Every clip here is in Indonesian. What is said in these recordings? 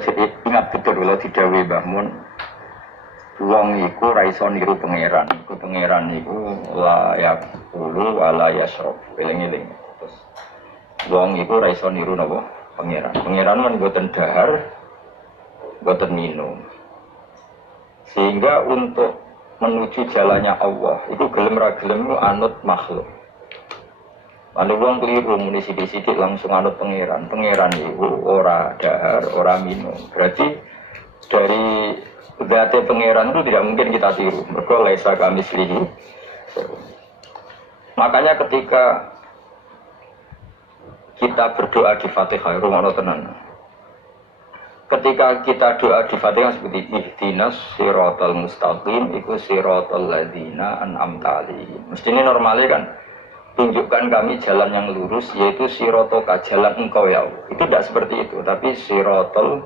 jadi ingat betul kalau didhawuhi Mbah Mun. Wong iku ra iso niru pangeran. Iku pangeran iku la yaqulu wa la yashrab. Eling-eling. Terus wong iku ra iso niru napa? Pangeran. Pangeran kan mboten dahar, mboten minum. Sehingga untuk menuju jalannya Allah, itu gelem ra gelem anut makhluk. Lalu wong keliru muni sithik-sithik langsung anut pangeran. Pangeran iku ora dahar, ora minum. Berarti dari zat pangeran itu tidak mungkin kita tiru. Mergo laisa kamislihi. Makanya ketika kita berdoa di Fatihah, rumono tenan. Ketika kita doa di Fatihah seperti ihdinas siratal mustaqim, iku siratal ladzina an'amta alaihim. Mestinya normalnya kan tunjukkan kami jalan yang lurus, yaitu siratoka, jalan engkau ya Allah. Itu tidak seperti itu, tapi siratal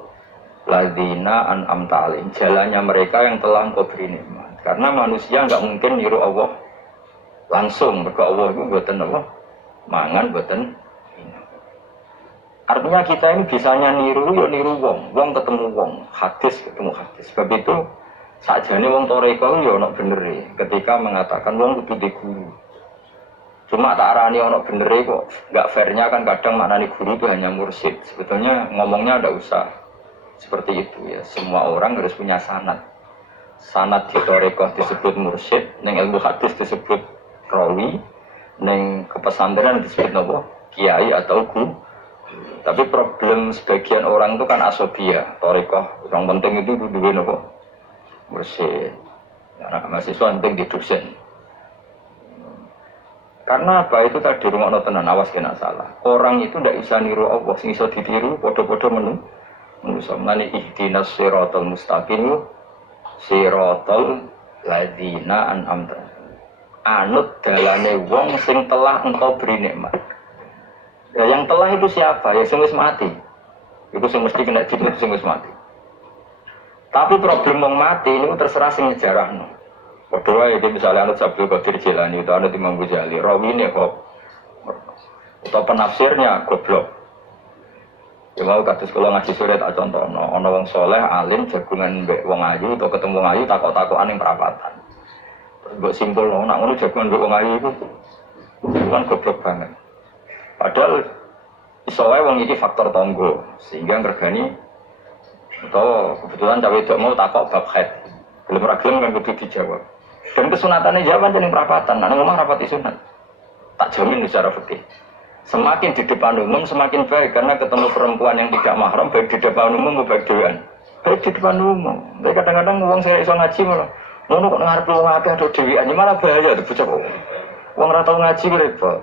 ladzina an'amta alaihim, jalannya mereka yang telah engkau beri nikmat. Karena manusia nggak mungkin niru Allah langsung, mergo Allah itu mboten apa? Mangan mboten. Artinya kita ini bisanya niru, ya niru wong, wong ketemu wong, hadis ketemu hadis. Sebab itu sakjane wong toreko ya ono bener ketika mengatakan wong kudu di guru. Cuma tak arani ono bener kok, nggak fairnya kan kadang maknani guru itu hanya mursyid. Sebetulnya ngomongnya ada usah seperti itu ya. Semua orang harus punya sanad. Sanad di toreko disebut mursyid, neng ilmu hadis disebut rawi, neng kepesantrenan disebut apa? Kiai atau guru. Tapi problem sebagian orang itu kan asobia, torikoh. Yang penting itu dua nopo bersih. Anak mahasiswa penting di dosen. Karena apa itu tadi rumah notenan awas kena salah. Orang itu tidak bisa niru Allah, sing iso ditiru, podo-podo menusa. Mane ihdinas siratal mustaqim, siratal ladzina an'amta. Anut dalane wong sing telah engkau beri nikmat. Ya, yang telah itu siapa? Ya sing wis mati. Itu sing mesti kena dinutup sing wis mati. Tapi problem wong mati ini terserah sing ngejarahno. Padha wae iki misale anut Abdul Qadir Jilani utawa anut Imam Ghazali, rawine kok utawa penafsirnya goblok. Ya mau kados kula ngaji sore tak contohno, ana wong saleh alim jagungan mbek wong ayu utawa ketemu wong ayu takok-takokan ning perapatan. Terus mbok simpulno nek ngono jagungan mbek wong ayu iku kan goblok banget. Padahal iso wae wong iki faktor tangga sehingga ngregani utawa kebetulan cawe wedok mau takok bab haid. Gelem ra gelem kan kudu dijawab. Dan kesunatannya jawab jeneng perapatan, nang omah rapati sunat. Tak jamin secara fikih. Semakin di depan umum semakin baik karena ketemu perempuan yang tidak mahram baik di depan umum maupun baik dewan. Baik di depan umum. Tapi kadang-kadang wong saya iso ngaji malah ngono kok ngarep wong akeh ado dhewean malah bahaya tuh bocah kok. Wong ora tau ngaji repot.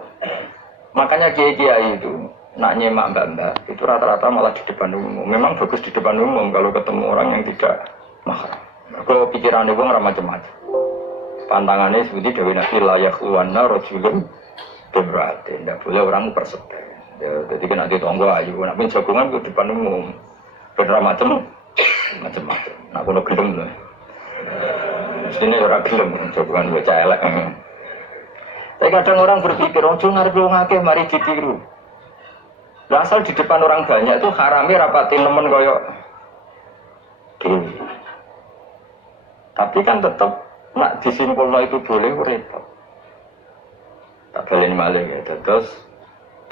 Makanya kiai-kiai itu nak nyemak mbak-mbak itu rata-rata malah di depan umum. Memang bagus di depan umum kalau ketemu orang yang tidak mahram. Kalau pikirannya wong ora macam-macam. Pantangannya seperti Dewi Nabi layak luwana rojulun bimrati. Tidak boleh orang persetek. Jadi kena ditonggo ayu. Nak pun jagungan ke depan umum. Bener macam-macam. Nak kuno gelem lah. Sini orang gelem jagungan baca elek. Tapi kadang orang berpikir, ojo ngarep wong akeh mari ditiru. Lah asal di depan orang banyak itu harame rapatin nemen koyo dewi. Tapi kan tetap nak disimpulno itu boleh repot. Tak balen malih ya. Terus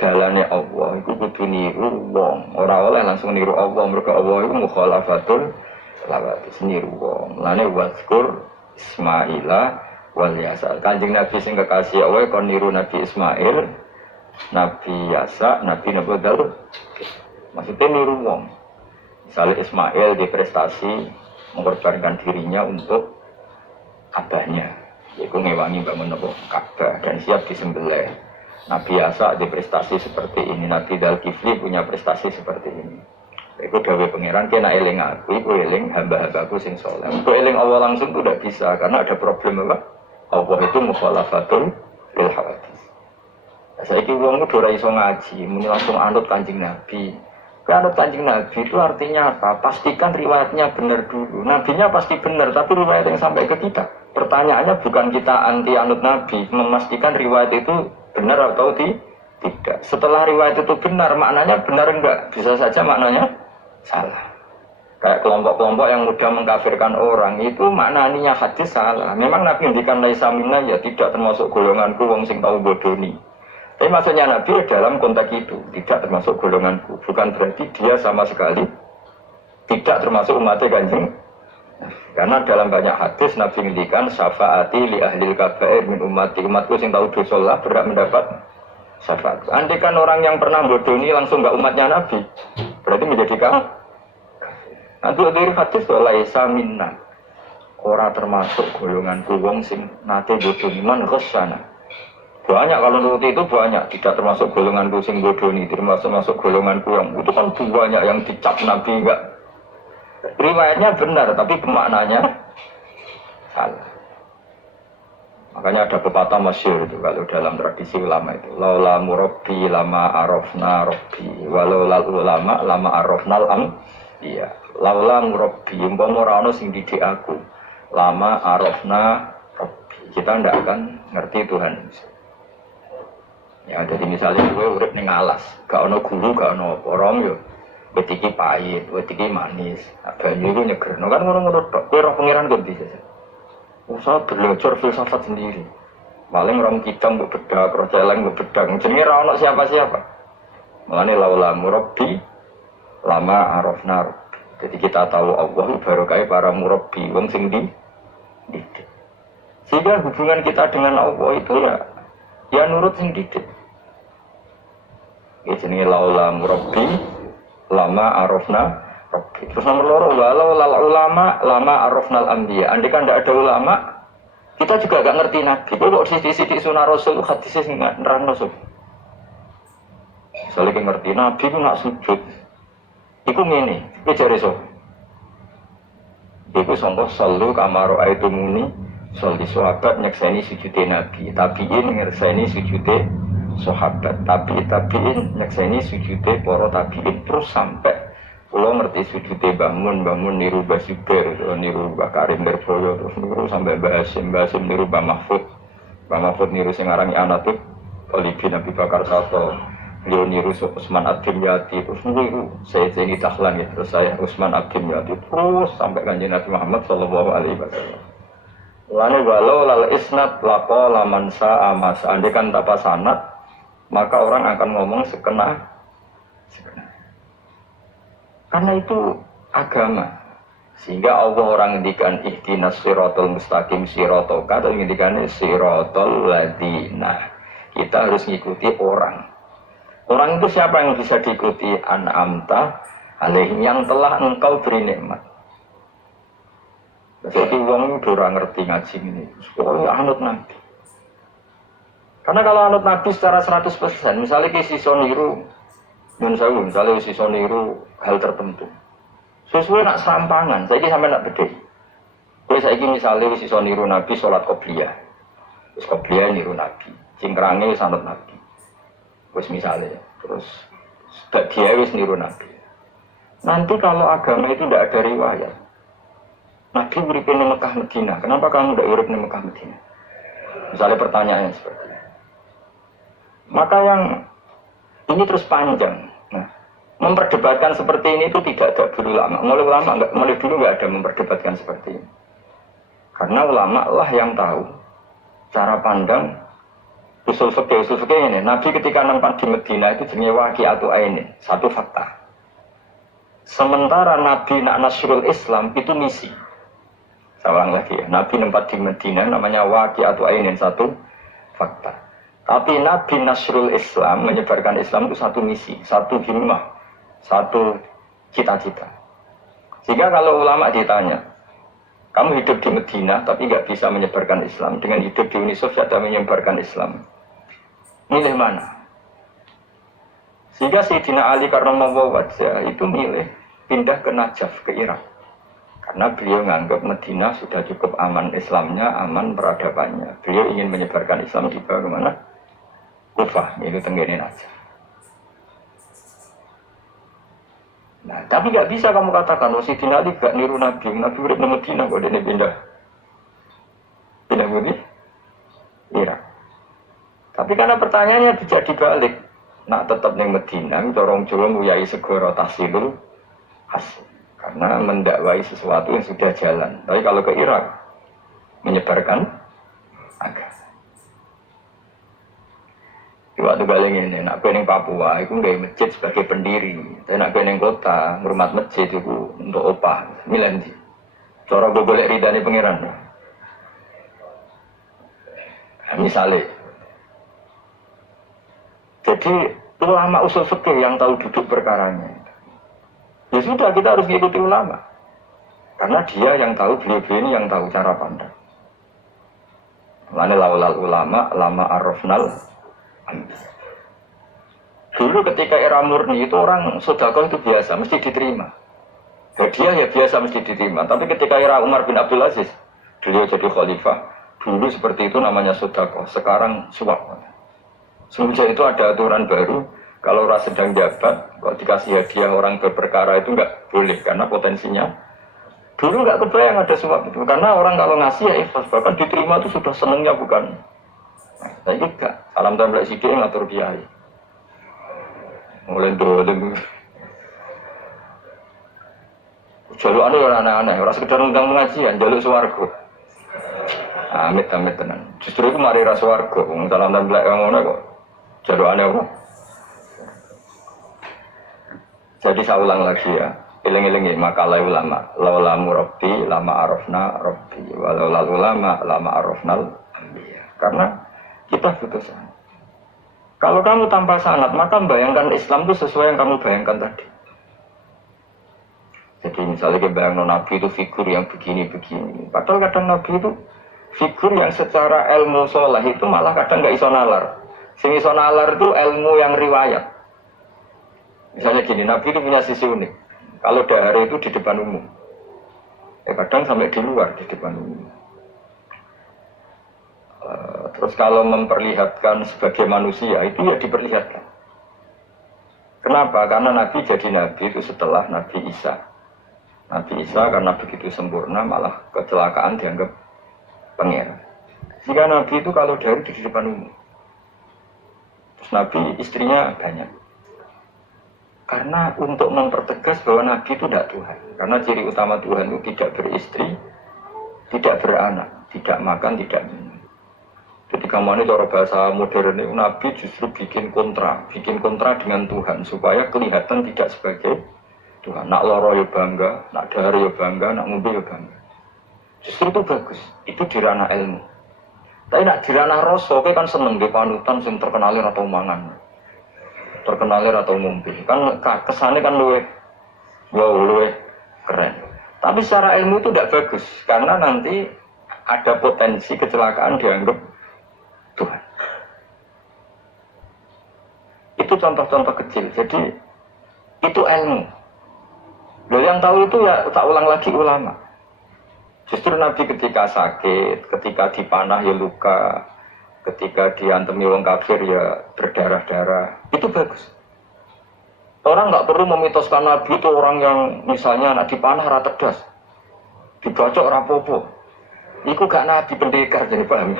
dalane Allah iku kudu niru wong. Ora oleh langsung niru Allah, mergo Allah iku mukhalafatul lawati niru wong. Lane wazkur Ismaila wal Yasa. Kanjeng Nabi sing kekasih Allah kon niru Nabi Ismail, Nabi Yasa, Nabi Daud. Maksudnya niru wong. Misalnya Ismail di prestasi mengorbankan dirinya untuk abahnya, yaitu ngewangi bangun Ka'bah dan siap disembelih. Nabi Yasa di prestasi seperti ini, Nabi Dzulkifli punya prestasi seperti ini. Iku dawuh pangeran kena eling aku, iku eling hamba-hambaku sing saleh. Untuk eling Allah langsung itu tidak bisa karena ada problem apa? Allah itu mukhalafatul lil hawadits. Saiki wong kudu ora iso ngaji, muni langsung anut Kanjeng Nabi. Anut Kanjeng Nabi itu artinya apa? Pastikan riwayatnya benar dulu. Nabinya pasti benar, tapi riwayat yang sampai ke kita. Pertanyaannya bukan kita anti anut Nabi, memastikan riwayat itu benar atau tidak. Setelah riwayat itu benar, maknanya benar enggak? Bisa saja maknanya salah. Kayak kelompok-kelompok yang mudah mengkafirkan orang itu maknanya hadis salah. Memang Nabi ngendikan laisa minna ya tidak termasuk golonganku wong sing tau bodoni. Tapi maksudnya Nabi dalam konteks itu tidak termasuk golonganku. Bukan berarti dia sama sekali tidak termasuk umatnya Kanjeng. Karena dalam banyak hadis Nabi ngendikan syafaati li ahlil kabair min ummati, umatku sing tahu dosa lah berhak mendapat syafaat. Andai kan orang yang pernah bodoni langsung nggak umatnya Nabi, berarti menjadi kafir. Nanti dari hadis laisa minna, ora termasuk golongan wong sing nate bodoni man ghasana. Banyak kalau nuruti itu banyak, tidak termasuk golongan sing bodoni, termasuk golongan yang itu kan banyak yang dicap Nabi enggak. Riwayatnya benar tapi pemaknanya salah. Makanya ada pepatah masyhur itu kalau dalam tradisi ulama itu laula murabbi lama arafna rabbi walau lal ulama lama arafnal am. Iya, laula murabbi umpama ora ono sing didik aku lama arafna rabbi kita ndak akan ngerti Tuhan. Ya jadi misalnya gue urip ning alas gak ono guru gak ono porong yo betiki pahit betiki manis banyu itu nyegerno kan ngono-ngono tok kowe ora pangeran kok bisa usah belajar filsafat sendiri paling orang kita mbok bedak ro celeng mbok bedak jenenge ora ono siapa-siapa mulane laula murabbi lama arafna. Jadi kita tahu Allah barokah para murabbi wong sing didik. Sehingga hubungan kita dengan Allah itu ya nurut sing didik. Ya jenenge laula murabbi lama arafna rabbi. Terus nomor loro walau lal ulama lama arafnal anbiya. Andai kan tidak ada ulama, kita juga gak ngerti Nabi. Kok sithik-sithik sunah Rasul hadis sing nerang Rasul. Soale ngerti Nabi ku nak sujud. Iku ngene, iki jare so. Iku sangka sallu kamaro aitumuni, salli sahabat nyekseni sujude Nabi, tabiin nyekseni sujude sahabat, tabiin nyekseni sujude para tabiin terus sampai kula ngerti sujude bangun niru Mbah Zubair, niru Mbah Karim Derboyo, terus niru sampai Mbah Hasim niru Mbah Mahfud niru sing arange Anatuk, Olibi Nabi Bakar Sato. Beliau niru Usman Ad-Dimyati, terus niru saya ini Dahlan ya, terus saya Usman Ad-Dimyati, terus sampai kanjeng Nabi Muhammad Sallallahu Alaihi Wasallam. Lalu walau lal isnad lako laman sa'amas, andai kan tanpa sanad, maka orang akan ngomong sekena. Karena itu agama. Sehingga Allah orang ngendikan ihdinas siratal mustaqim siratal kata ngendikannya siratal ladina. Kita harus ngikuti orang. Orang itu siapa yang bisa diikuti? An'amta alaihim yang telah engkau beri nikmat. Jadi orang itu orang ngerti ngaji ini. Pokoknya anut Nabi. Karena kalau anut Nabi secara 100%, misalnya ke sisa niru, misalnya sisa niru hal tertentu. Sesuai nak serampangan, saya ini sampai nak beda. Saya ini misalnya sisa niru Nabi sholat qobliyah. Terus qobliyah niru Nabi. Cingkrangnya anut Nabi. Terus misalnya, terus dia wis niru Nabi. Nanti kalau agama itu tidak ada riwayat, Nabi urip di Mekah Medina, kenapa kamu tidak urip di Mekah Medina? Misalnya pertanyaannya seperti itu. Maka yang ini terus panjang. Nah, memperdebatkan seperti ini itu tidak ada dulu lama. Mulai dulu nggak ada memperdebatkan seperti ini. Karena ulama lah yang tahu cara pandang. Usul fikih ini, Nabi ketika nempat di Medina itu jenenge waqi'atu ainin, satu fakta. Sementara Nabi nak nasrul Islam itu misi. Saya ulang lagi ya, Nabi nempat di Medina namanya waqi'atu ainin, satu fakta. Tapi Nabi nasrul Islam, menyebarkan Islam itu satu misi, satu himmah, satu cita-cita. Sehingga kalau ulama ditanya, kamu hidup di Medina tapi nggak bisa menyebarkan Islam, dengan hidup di Uni Soviet dan menyebarkan Islam, milih mana? Sehingga Sayyidina Ali karramallahu wajhah itu milih pindah ke Najaf, ke Irak. Karena beliau menganggap Medina sudah cukup aman Islamnya, aman peradabannya. Beliau ingin menyebarkan Islam di mana? Kufah, itu tenggene Najaf. Nah, tapi nggak bisa kamu katakan, Sayyidina Ali gak niru Nabi urip di Medina kok dia pindah ke Irak. Tapi karena pertanyaannya bisa dibalik, nak tetap di Medina, dorong Jawa nguyai segoro tahsilul hasil. karena mendakwai sesuatu yang sudah jalan. Tapi kalau ke Irak menyebarkan agama. Waktu balik ini, nak gue yang Papua, itu nggak masjid sebagai pendiri. Dan nak gue yang kota, ngurmat masjid itu untuk opah, milanji. Cara gue boleh ridani pangeran. Nah, misalnya, jadi ulama usul fikih yang tahu duduk perkaranya. Ya sudah, kita harus mengikuti ulama. Karena dia yang tahu, beliau-beliau ini yang tahu cara pandang. Mana laulal ulama, lama arrofnal. Dulu ketika era murni itu orang sedekah itu biasa, mesti diterima. Hadiah ya biasa mesti diterima. Tapi ketika era Umar bin Abdul Aziz, beliau jadi khalifah. Dulu seperti itu namanya sedekah. Sekarang suap. Semenjak itu ada aturan baru. Kalau orang sedang jabat, kalau dikasih hadiah orang berperkara itu nggak boleh karena potensinya. Dulu nggak kebayang ada suap itu. Karena orang kalau ngasih ya ikhlas, bahkan diterima itu sudah senengnya bukan. Nah, ini enggak. Salam tambah sidik ngatur kiai. Mulai dolim. Jaluk anu orang aneh-aneh, orang sekedar undang pengajian, jaluk swarga. Amit tenan. Justru itu mari ra swarga, wong salam tambah yang ngono kok. Jaluk aneh apa? Jadi saya ulang lagi ya. Eling-elingi makalah ulama. Laula murabbi lama arafna rabbi. Walau ulama lama arafnal anbiya. Karena kita butuh sanad. Kalau kamu tanpa sanad, maka bayangkan Islam itu sesuai yang kamu bayangkan tadi. Jadi misalnya kita bayangkan Nabi itu figur yang begini-begini. Padahal kadang Nabi itu figur yang secara ilmu sholah itu malah kadang nggak iso nalar. Sing iso nalar itu ilmu yang riwayat. Misalnya gini, Nabi itu punya sisi unik. Kalau dahar itu di depan umum. Kadang sampai di luar di depan umum. Terus kalau memperlihatkan sebagai manusia itu ya diperlihatkan. Kenapa? Karena Nabi jadi Nabi itu setelah Nabi Isa. Nabi Isa karena begitu sempurna malah kecelakaan dianggap pangeran. Jika Nabi itu kalau dari di depan umum. Terus Nabi istrinya banyak. Karena untuk mempertegas bahwa Nabi itu tidak Tuhan. Karena ciri utama Tuhan itu tidak beristri, tidak beranak, tidak makan, tidak minum. Jadi kamu ini cara bahasa modern itu Nabi justru bikin kontra dengan Tuhan supaya kelihatan tidak sebagai Tuhan. Nak loro ya bangga, nak dahar ya bangga, nak ngombe ya bangga. Justru itu bagus, itu di ranah ilmu. Tapi nak di ranah rasa, kan seneng di panutan yang terkenalir atau mangan, terkenalir atau ngombe. Kan kesannya kan luweh keren. Tapi secara ilmu itu tidak bagus karena nanti ada potensi kecelakaan dianggap Tuhan. Itu contoh-contoh kecil. Jadi itu ilmu. Loh yang tahu itu ya tak ulang lagi ulama. Justru Nabi ketika sakit, ketika dipanah ya luka, ketika diantemi wong kafir ya berdarah-darah. Itu bagus. Orang nggak perlu memitoskan Nabi itu orang yang misalnya nak dipanah rata tegas, dibacok rapopo. Iku gak Nabi pendekar jadi paham.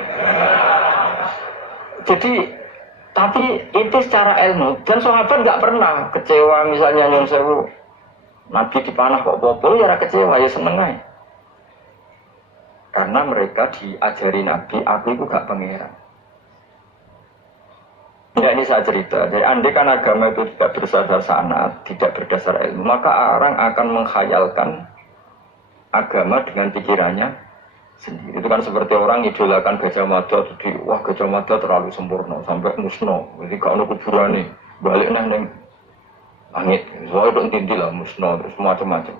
Jadi, tapi itu secara ilmu dan sahabat nggak pernah kecewa misalnya Nyon Sewu Nabi dipanah kok popo ya kecewa ya seneng aja. Karena mereka diajari Nabi, aku itu gak pangeran. Ya ini saya cerita. Jadi andai kan agama itu tidak berdasar sanad, tidak berdasar ilmu, maka orang akan menghayalkan agama dengan pikirannya sendiri. Itu kan seperti orang idolakan Gajah Mada, jadi wah Gajah Mada terlalu sempurna sampai musnah. Jadi kalau kuburan nih balik neng langit, soalnya itu tinggi lah musnah terus macam-macam.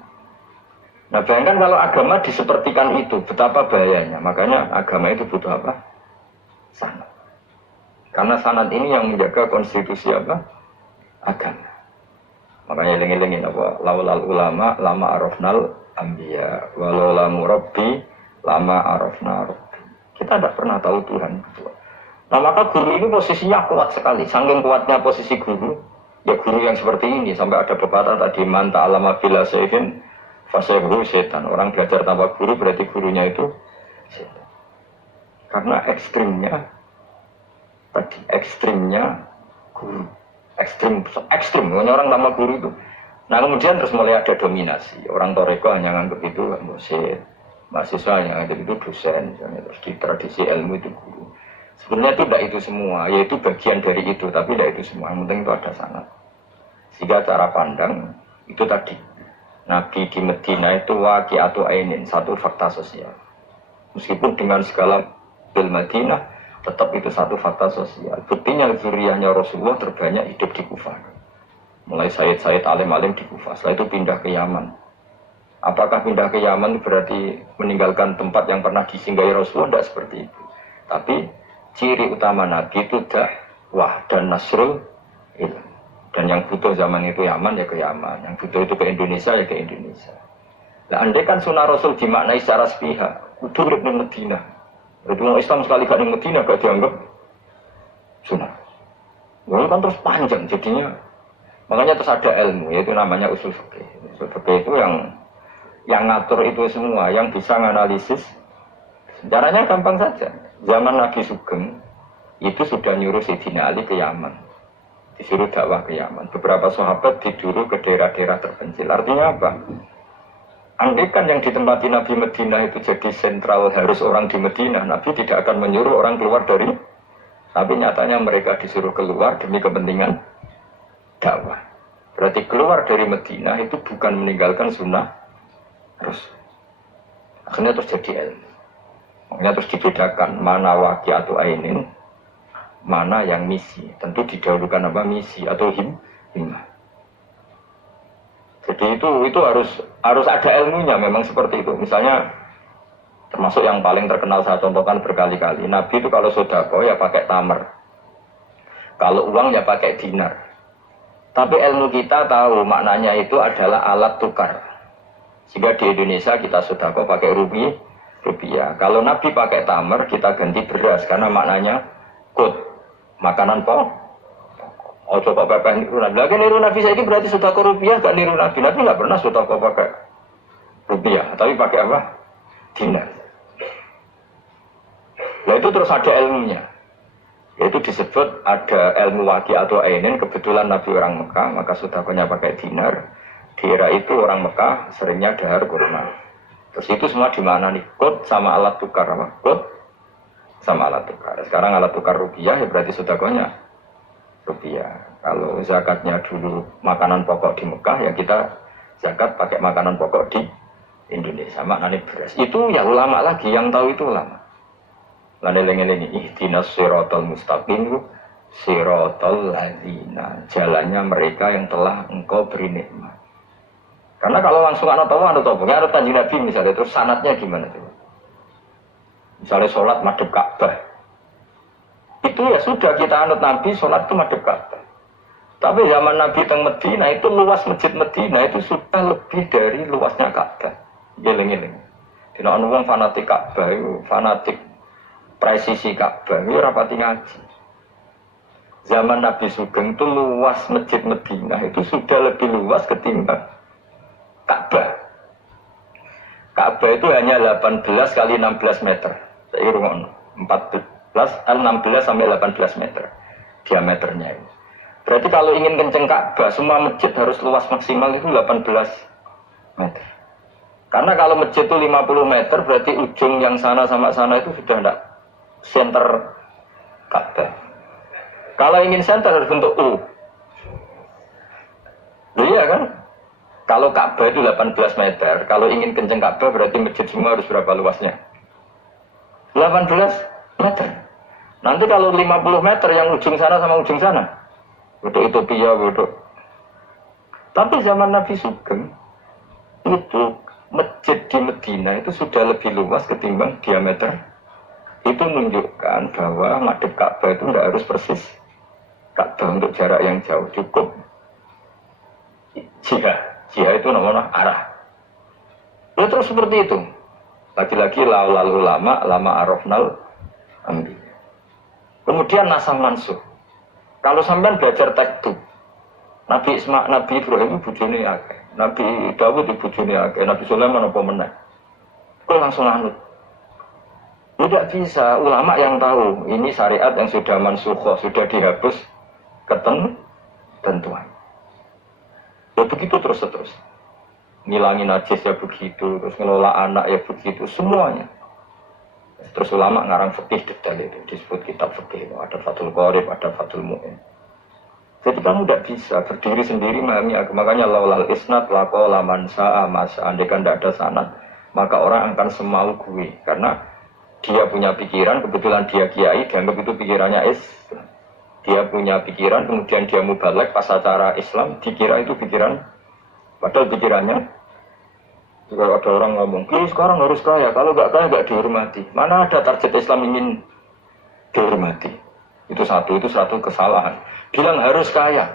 Nah bayangkan kalau agama disepertikan itu, betapa bahayanya. Makanya agama itu butuh apa? Sanad. Karena sanad ini yang menjaga konstitusi apa? Agama. Makanya eling-elingin apa? Laulal ulama lama arafnal anbiya walau lamu rabbi lama arafna rabbi. Kita tidak pernah tahu Tuhan. Nah maka guru ini posisinya kuat sekali. Saking kuatnya posisi guru, ya guru yang seperti ini. Sampai ada pepatah tadi, man ta'alama bila sayfin fasayhu setan. Orang belajar tanpa guru berarti gurunya itu setan. Karena ekstrimnya guru. Ekstrim. Orang tanpa guru itu Nah kemudian terus mulai ada dominasi. Orang Toreko hanya nganggap itu musid, mahasiswa yang nganggap itu dosen, misalnya. Terus di tradisi ilmu itu guru. Sebenarnya itu tidak itu semua, yaitu bagian dari itu, tapi tidak itu semua. Yang penting itu ada sanad. Sehingga cara pandang itu tadi. Nabi di Medina itu waqi'atu ainin, satu fakta sosial. Meskipun dengan segala bil Madinah, tetap itu satu fakta sosial. Buktinya zuriyahnya Rasulullah terbanyak hidup di Kufah. Mulai Sayyid alim-alim di Kufah, setelah itu pindah ke Yaman. Apakah pindah ke Yaman berarti meninggalkan tempat yang pernah disinggahi Rasulullah? Tidak seperti itu. Tapi ciri utama Nabi itu dakwah dan nasrul ilm. Dan yang butuh zaman itu Yaman ya ke Yaman, yang butuh itu ke Indonesia ya ke Indonesia. Nah andai kan sunnah Rasul dimaknai secara sepihak, kudu urip ning Madinah. Jadi orang Islam sekali gak ning Madinah gak dianggap sunnah. Lalu kan terus panjang jadinya. Makanya terus ada ilmu, yaitu namanya usul fikih. Usul fikih itu yang ngatur itu semua, yang bisa menganalisis. Caranya gampang saja. Zaman Nabi Sugeng itu sudah nyuruh Sayyidina Ali ke Yaman. Disuruh dakwah ke Yaman. Beberapa sahabat disuruh ke daerah-daerah terpencil. Artinya apa? Andai kan yang ditempati Nabi Medina itu jadi sentral harus orang di Medina, Nabi tidak akan menyuruh orang keluar dari. Tapi nyatanya mereka disuruh keluar demi kepentingan dakwah. Berarti keluar dari Medina itu bukan meninggalkan sunnah terus. Akhirnya terus jadi ilmu. Makanya terus dibedakan mana waqi'atu ainin, mana yang misi. Tentu didahulukan apa misi atau himmah. Jadi itu harus ada ilmunya memang seperti itu. Misalnya termasuk yang paling terkenal saya contohkan berkali-kali. Nabi itu kalau sedekah ya pakai tamar. Kalau uang ya pakai dinar. Tapi ilmu kita tahu maknanya itu adalah alat tukar. Sehingga di Indonesia kita sedekah pakai rupiah. Kalau Nabi pakai tamar kita ganti beras karena maknanya kut, makanan pokok. Oh coba pakai niru Nabi. Lagi niru Nabi saya ini berarti sedekah rupiah gak niru Nabi. Nabi nggak pernah sedekah pakai rupiah, tapi pakai apa? Dinar. Nah itu terus ada ilmunya. Yaitu disebut ada ilmu waqi'atu ainin. Kebetulan Nabi orang Mekah, maka sedekahnya pakai dinar. Di era itu orang Mekah seringnya dahar kurma. Terus itu semua di mana nih? Kut sama alat tukar apa? Kut sama alat tukar. Sekarang alat tukar rupiah ya berarti sedekahnya rupiah. Kalau zakatnya dulu makanan pokok di Mekah ya kita zakat pakai makanan pokok di Indonesia. Maknanya beras. Itu ya ulama lagi yang tahu itu ulama. Lain-lain ihdinas siratal mustaqim, siratal ladzina, jalannya mereka yang telah engkau beri nikmat. Karena kalau langsung anut Kanjeng Nabi misalnya terus sanatnya gimana tuh? Misalnya sholat madhep Ka'bah. Itu ya sudah kita anut Nabi sholat itu madhep Ka'bah. Tapi zaman Nabi teng Medina itu luas masjid Medina itu sudah lebih dari luasnya Ka'bah. Geleng-geleng. Dina ono wong fanatik Ka'bah itu fanatik presisi Ka'bah itu rapati ngaji. Zaman Nabi Sugeng itu luas masjid Medina itu sudah lebih luas ketimbang Ka'bah. Ka'bah itu hanya 18 kali 16 meter. Saya ngomong 16 sampai 18 meter diameternya itu. Berarti kalau ingin kenceng Ka'bah, semua masjid harus luas maksimal itu 18 meter. Karena kalau masjid itu 50 meter, berarti ujung yang sana sama sana itu sudah tidak center Ka'bah. Kalau ingin center harus bentuk U. Iya kan? Kalau Ka'bah itu 18 meter, kalau ingin kenceng Ka'bah berarti masjid semua harus berapa luasnya? 18 meter. Nanti kalau 50 meter yang ujung sana sama ujung sana, untuk Ethiopia, untuk. Tapi zaman Nabi Sugeng itu masjid di Medina itu sudah lebih luas ketimbang diameter. Itu menunjukkan bahwa madhep Ka'bah itu tidak harus persis Ka'bah untuk jarak yang jauh, cukup jihad itu namanya arah. Ya terus seperti itu. Lagi-lagi lalu lama arafnal ambi. Kemudian nasam mansuh. Kalau sampean belajar tektu, Nabi Ibrahim bujune akeh, Nabi Dawud bujune akeh, Nabi Sulaiman apa meneh. Kok langsung anut. Tidak bisa, ulama yang tahu ini syariat yang sudah mansukh, sudah dihapus ketentuan. Ya begitu terus. Ngilangin najis ya begitu, terus ngelola anak ya begitu, semuanya. Terus ulama ngarang fikih detail itu, disebut kitab fikih. Ada Fathul Qorib, ada Fathul Mu'in. Jadi kamu tidak bisa berdiri sendiri memahami agama. Makanya laulal isnad laqala man sa'a mas. Andai kan tidak ada sanad, maka orang akan semau gue. Karena dia punya pikiran, kebetulan dia kiai, dianggap itu pikirannya Islam. Dia punya pikiran, kemudian dia mubalek pas acara Islam, dikira itu pikiran. Padahal pikirannya, kalau ada orang ngomong, sekarang harus kaya, kalau nggak kaya nggak dihormati. Mana ada target Islam ingin dihormati? Itu satu kesalahan. Bilang harus kaya.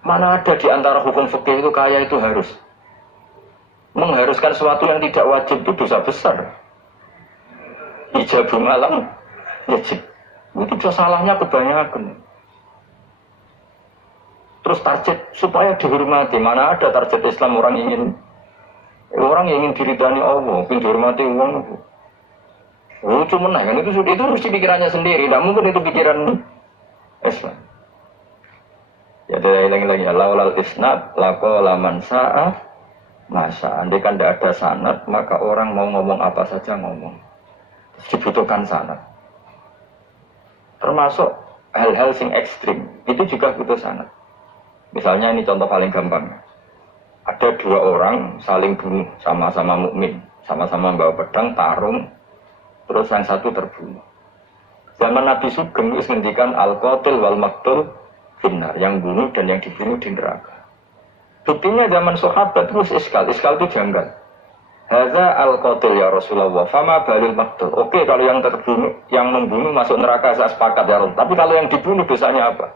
Mana ada di antara hukum fikih itu kaya itu harus. Mengharuskan sesuatu yang tidak wajib itu dosa besar. Ijabul malam wajib. Itu dosa salahnya kebanyakan. Terus target supaya dihormati. Mana ada target Islam orang yang ingin diridani Allah, ingin dihormati uang. Lucu menang kan itu mesti pikirannya sendiri. Tidak mungkin itu pikiran Islam. Ya lagi laulal isnad laqala man sa'a masa. Andai kan tidak ada sanad, maka orang mau ngomong apa saja ngomong. Dibutuhkan sanad. Termasuk hal-hal sing ekstrim, itu juga butuh sanad. Misalnya ini contoh paling gampang. Ada dua orang saling bunuh, sama-sama mukmin, sama-sama bawa pedang, tarung, terus yang satu terbunuh. Zaman Nabi Sugeng itu ngendikan al-qatil wal maqtul finnar, yang bunuh dan yang dibunuh di neraka. Buktinya zaman sahabat terus iskal itu janggal. Hadza al-qatil ya Rasulullah, fama balil maqtul. Oke, kalau yang terbunuh, yang membunuh masuk neraka saya sepakat ya Rasul. Tapi kalau yang dibunuh dosanya apa?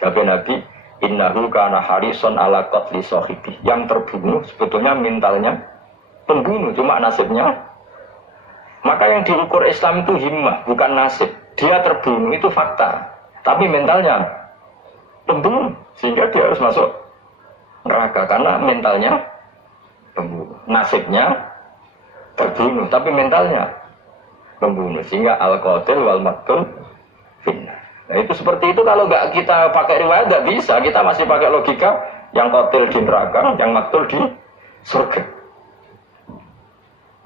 Jawab Nabi, innahu kana harison ala qatli sahibi. Yang terbunuh sebetulnya mentalnya pembunuh, cuma nasibnya. Maka yang diukur Islam itu himmah, bukan nasib. Dia terbunuh itu fakta, tapi mentalnya pembunuh, sehingga dia harus masuk neraka karena mentalnya pembunuh. Nasibnya terbunuh, tapi mentalnya pembunuh, sehingga al-qatil wal maqtul finnar. Nah itu seperti itu, kalau nggak kita pakai riwayat nggak bisa, kita masih pakai logika yang qatil di neraka, yang maqtul di surga.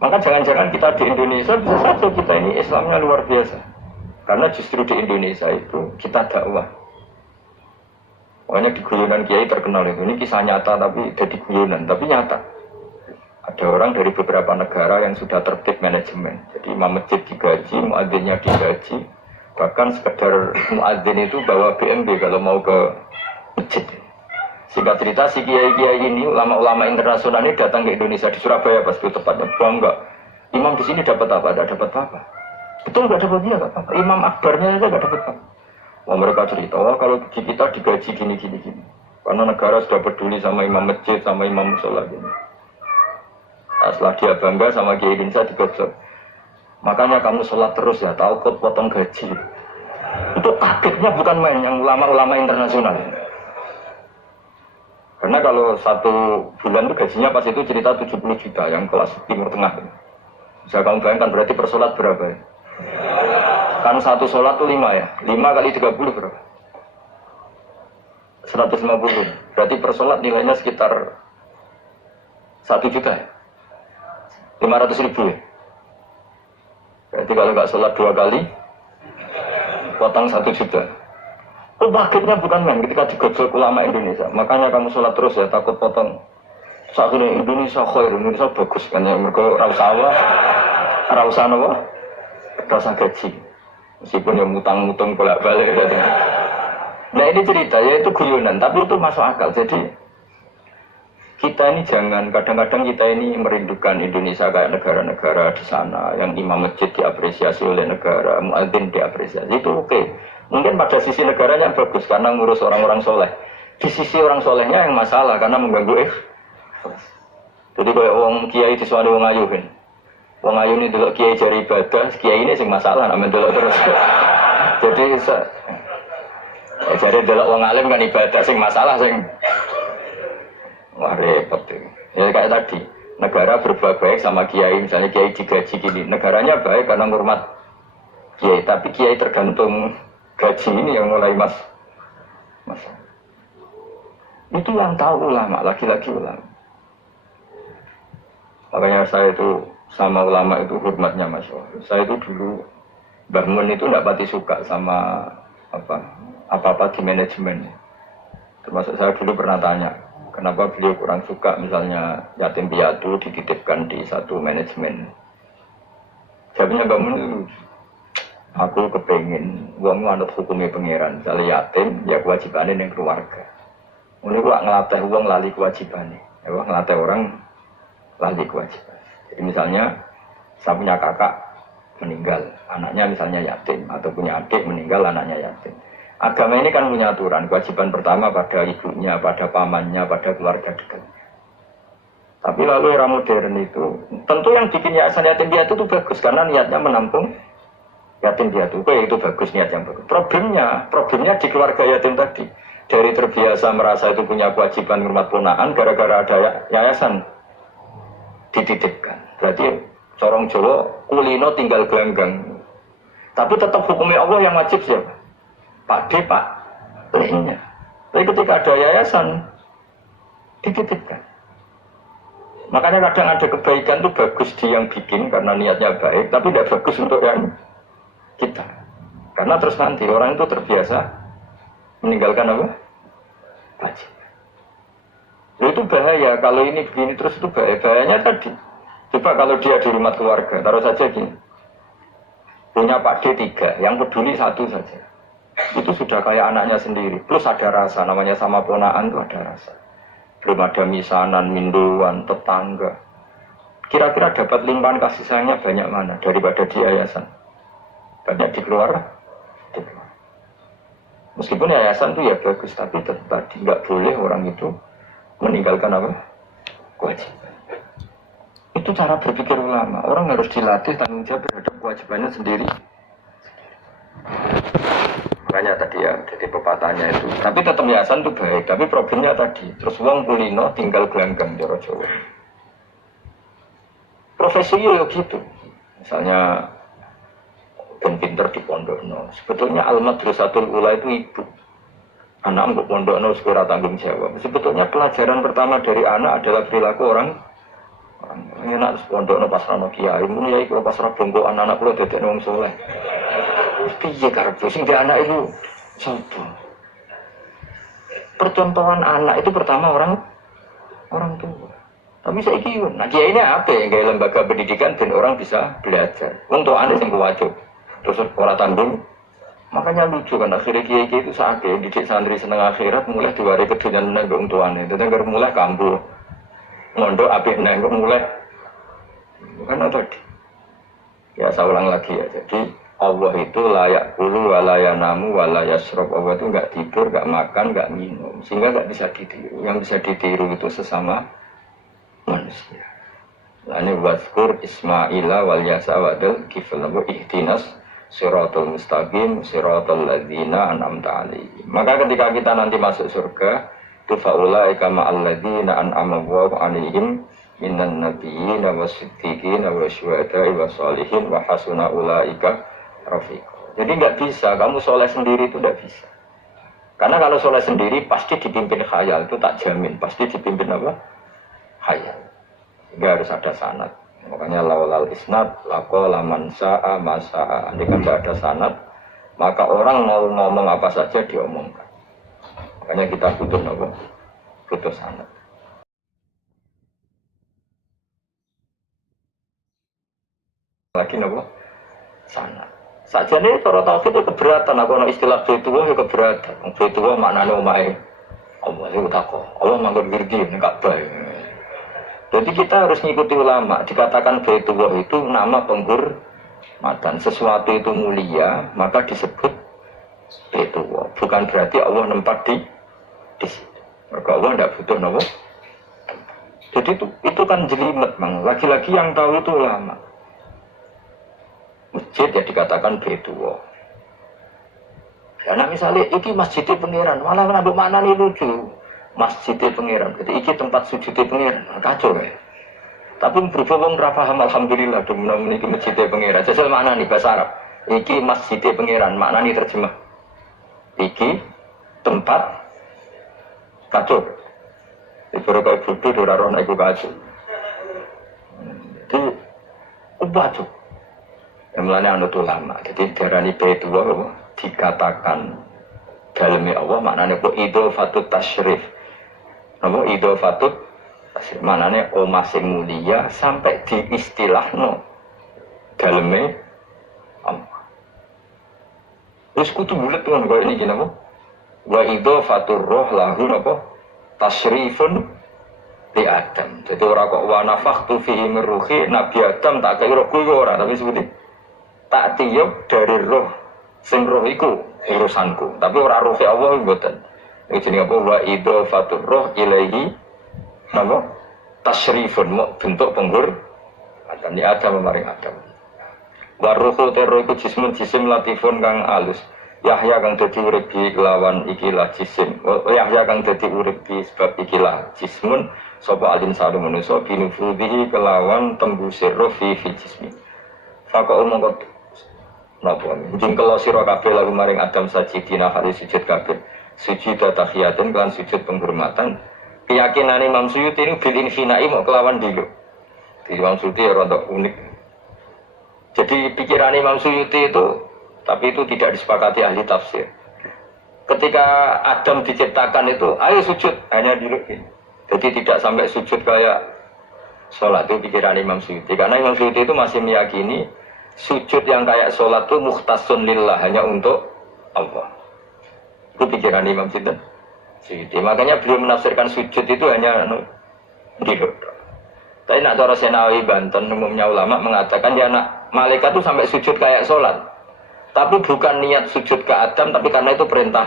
Maka jangan-jangan kita di Indonesia bisa saja kita ini Islamnya luar biasa. Karena justru di Indonesia itu kita dakwah. Pokoknya di guyonan kiai terkenal itu, ini kisah nyata tapi jadi guyonan, tapi nyata. Ada orang dari beberapa negara yang sudah tertib manajemen. Jadi imam masjid digaji, muadzinnya digaji. Bahkan sekedar muadzin itu bawa BMW kalau mau ke masjid. Singkat cerita, si kiai-kiai ini, ulama-ulama internasional ini datang ke Indonesia, di Surabaya pas itu tepatnya. Bangga, imam di sini dapat apa? Tidak dapat apa. Betul nggak dapat dia, nggak apa-apa. Imam akbarnya saja nggak dapat apa. Wah, mereka cerita, wah kalau di kita digaji gini. Karena negara sudah peduli sama imam masjid, sama imam musola gini. Nah, setelah dia bangga sama kiai Indonesia digosok. Makanya kamu sholat terus ya, takut potong gaji. Itu kagetnya bukan main yang ulama-ulama internasional. Karena kalau satu bulan itu gajinya pas itu cerita 70 juta yang kelas timur tengah. Bisa kamu bayangkan berarti per sholat berapa ya? Kan satu sholat itu 5 ya, 5 kali 30 berapa? 150. Berarti per sholat nilainya sekitar 1 juta ya? 500 ribu ya? Berarti kalau nggak sholat 2 kali, potong 1 juta. Oh, kagetnya bukan main ketika digojol ulama Indonesia. Makanya kamu sholat terus ya, takut potong. Saat ini Indonesia khair, Indonesia bagus kan ya. Mereka rausan apa? Rasa gaji. Meskipun yang mutang-mutang bolak-balik. Gitu. Nah ini cerita ya itu guyonan, tapi itu masuk akal. Jadi kita ini jangan, kadang-kadang kita ini merindukan Indonesia kayak negara-negara di sana yang imam masjid diapresiasi oleh negara, muadzin diapresiasi. Itu oke. Mungkin pada sisi negaranya bagus karena ngurus orang-orang soleh. Di sisi orang solehnya yang masalah karena mengganggu Jadi kayak orang kiai disuani wong ayu kan. Wong ayu ini delok kiai jari ibadah, kiai ini sing masalah nek delok terus. Jadi jari delok wong alim kan ibadah sing masalah sing wah repot itu. Ya kayak tadi, negara berbuat baik sama kiai, misalnya kiai digaji gini, negaranya baik karena hormat kiai, tapi kiai tergantung gaji ini yang mulai mas. Itu yang tahu ulama, lagi-lagi ulama. Makanya saya itu sama ulama itu hormatnya Mas. Saya itu dulu bangun itu tidak pati suka sama apa-apa di manajemen. Termasuk saya dulu pernah tanya, kenapa beliau kurang suka misalnya yatim piatu dititipkan di satu manajemen. Jawabnya bangun itu, aku kepengen uang anut hukumnya pangeran. Misalnya yatim, ya kewajibannya yang keluarga. Ini gua ngelatih uang lali kewajibannya. Ya gua ngelatih orang lali kewajiban. Jadi misalnya saya punya kakak meninggal, anaknya misalnya yatim, atau punya adik meninggal, anaknya yatim. Agama ini kan punya aturan, kewajiban pertama pada ibunya, pada pamannya, pada keluarga dekatnya. Tapi lalu era modern itu, tentu yang bikin yayasan yatim piatu itu bagus, karena niatnya menampung yatim piatu, itu bagus, niat yang bagus. Problemnya di keluarga yatim tadi. Dari terbiasa merasa itu punya kewajiban hormat ponaan, gara-gara ada yayasan dititipkan. Berarti corong Jawa kulino tinggal gelanggang. Tapi tetap hukumnya Allah yang wajib siapa? Pak D, Pak L-nya. Tapi ketika ada yayasan dititipkan. Makanya kadang ada kebaikan itu bagus di yang bikin karena niatnya baik, tapi tidak bagus untuk yang kita. Karena terus nanti orang itu terbiasa meninggalkan apa? Wajib. Itu bahaya, kalau ini begini terus itu bahaya. Bahayanya tadi, coba kalau dia di rumah keluarga, taruh saja gini, punya Pak D 3, yang peduli 1 saja, itu sudah kayak anaknya sendiri, plus ada rasa, namanya sama ponaan itu ada rasa. Belum ada misanan, minduan, tetangga. Kira-kira dapat limpahan kasih sayangnya banyak mana daripada di yayasan? Banyak di keluarga. Meskipun yayasan itu ya bagus, tapi tetap nggak boleh orang itu meninggalkan apa? Kewajiban. Itu cara berpikir ulama. Orang harus dilatih tanggung jawab terhadap kewajibannya sendiri. Makanya tadi ya, jadi pepatahnya itu. Tapi tetap yayasan itu baik. Tapi problemnya tadi, terus wong kulino tinggal gelanggang Joro Jawa. Profesi ya gitu. Misalnya ben pinter di pondokno. Sebetulnya al-madrasatul ula itu ibu. Anak untuk pondokno sekolah tanggung jawab. Sebetulnya pelajaran pertama dari anak adalah perilaku orang enak pondokno pas rano kiai. Mun ya iku pas rano bongko anak-anak kula dadi wong saleh. Piye karepe sing anak itu sapa? Percontohan anak itu pertama orang tua. Tapi saiki nah kiai ini apa ya kayak lembaga pendidikan dan orang bisa belajar. Untuk anda sing wajib terus sekolah tanggung. Makanya lucu kan akhirnya kiai itu sakit didik santri seneng akhirat mulai diwari kedunya nang tuane. Itu kan mulai kambuh. Mondok apik nang mulai. Kan tadi. Ya saya ulang lagi ya. Jadi Allah itu layak kulu walayanamu walayasrob. Allah itu enggak tidur, enggak makan, enggak minum. Sehingga enggak bisa ditiru. Yang bisa ditiru itu sesama manusia. Nah ini waskur Ismaila wal yasa wadal kiflamu ihtinas siratul mustaqim siratul ladzina an'amta alaihim. Maka ketika kita nanti masuk surga, tu faulaika ma'al ladzina an'ama Allahu alaihim minan nabiyyin wasiddiqin wasyuhada'i wassalihin wa hasuna ulaika rafiqa. Jadi enggak bisa kamu soleh sendiri itu enggak bisa. Karena kalau soleh sendiri pasti dipimpin khayal, itu tak jamin, pasti dipimpin apa? Khayal. Enggak harus ada sanad. Makanya laulal isnad laqala man sa'a ma sa'a. Andai kan tidak ada sanad, maka orang mau ngomong apa saja diomongkan. Makanya kita butuh apa? Butuh sanad. Lagi apa? Sanad. Sajane cara tauhid itu keberatan, aku ana istilah Baitullah ya keberatan. Baitullah maknane omahe Allah itu takok. Allah manggon wirdi ning Ka'bah. Jadi kita harus ngikuti ulama. Dikatakan Baitullah itu nama penghormatan. Sesuatu itu mulia, maka disebut Baitullah. Bukan berarti Allah nempat di situ. Maka Allah tidak butuh nama. Jadi itu kan jelimet, Mang. Lagi-lagi yang tahu itu ulama. Masjid ya dikatakan Baitullah. Karena misalnya iki masjidnya pangeran, malah nambah makna ini lucu. Masjidnya pangeran, jadi iki tempat sujudnya pangeran, kacau ya. Tapi berubah wong ra paham alhamdulillah dong menawa iki masjidnya pangeran. Jajal makna nih bahasa Arab. Iki masjidnya pangeran, makna nih terjemah. Iki tempat kacau. jebere kaya bodoh ora roh nek iku kacu. Itu ubah tuh. Yang mulanya anut ulama. Jadi darani Baitullah dikatakan dalamnya Allah maknanya kok idhofatut tasyrif. Nama idhofatut tasyrif maknanya omah sing mulia sampai diistilahno dalamnya Allah. Terus kudu bulet tuh kan ini gini apa? Wa idhofatur roh lahu apa? Tasyrifun di Adam. Jadi orang kok wa nafakhtu fihi min ruhi Nabi Adam tak kaya roh kuwi ora tapi sebuti tak tiup dari roh sing roh iku urusanku tapi ora roh Allah mboten iki jenenge apa wa idhofatur roh ilaihi napa tasyrifun bentuk penggur Adam ya Adam maring Adam wa ruhu terro iku jisim latifun kang alus Yahya kang dadi urip di kelawan ikilah jisim Yahya kang dadi urip di sebab ikilah jismun sapa alin saru manusa binufudhi kelawan tembusir roh fi jismi faka umangka napa jingkelo sira kabeh lagu maring Adam sajidina hari sujud kabeh sujud tahiyatun lan sujud penghormatan keyakinan Imam Suyuti ini bil infinai mau kelawan dulu di Imam Suyuti rada unik jadi pikiran Imam Suyuti itu tapi itu tidak disepakati ahli tafsir ketika Adam diciptakan itu ayo sujud hanya dulu jadi tidak sampai sujud kayak sholat itu pikiran Imam Suyuti karena Imam Suyuti itu masih meyakini sujud yang kayak sholat itu mukhtasun lillah hanya untuk Allah. Itu pikiran Imam Suyuti. Makanya beliau menafsirkan sujud itu hanya duduk. Tapi nak cara Senawi Banten umumnya ulama mengatakan ya nak malaikat itu sampai sujud kayak sholat. Tapi bukan niat sujud ke Adam tapi karena itu perintah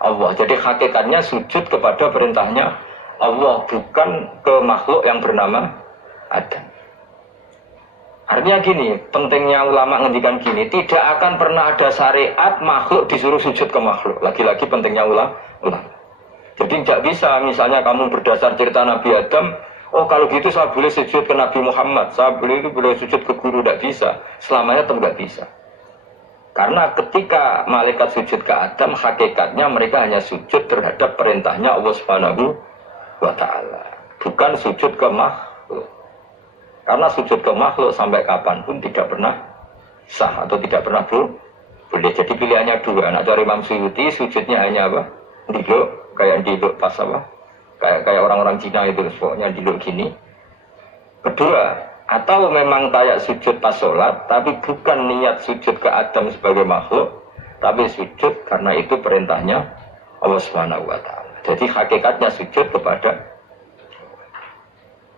Allah. Jadi hakikatnya sujud kepada perintahnya Allah bukan ke makhluk yang bernama Adam. Artinya gini, pentingnya ulama ngendikan gini, tidak akan pernah ada syariat makhluk disuruh sujud ke makhluk. Lagi-lagi pentingnya ulama. Jadi tidak bisa, misalnya kamu berdasar cerita Nabi Adam, oh kalau gitu saya boleh sujud ke Nabi Muhammad, saya boleh sujud ke guru, tidak bisa. Selamanya tetap tidak bisa. Karena ketika malaikat sujud ke Adam, hakikatnya mereka hanya sujud terhadap perintahnya Allah Subhanahu wa Ta'ala. Bukan sujud ke makhluk. Karena sujud ke makhluk sampai kapanpun tidak pernah sah atau tidak pernah boleh. Jadi pilihannya dua. Nak cari Imam Suyuti sujudnya hanya apa? Duduk, kayak duduk pas apa? Kayak orang-orang Cina itu pokoknya duduk gini. Kedua, atau memang kayak sujud pas sholat, tapi bukan niat sujud ke Adam sebagai makhluk, tapi sujud karena itu perintahnya Allah Subhanahu wa Ta'ala. Jadi hakikatnya sujud kepada.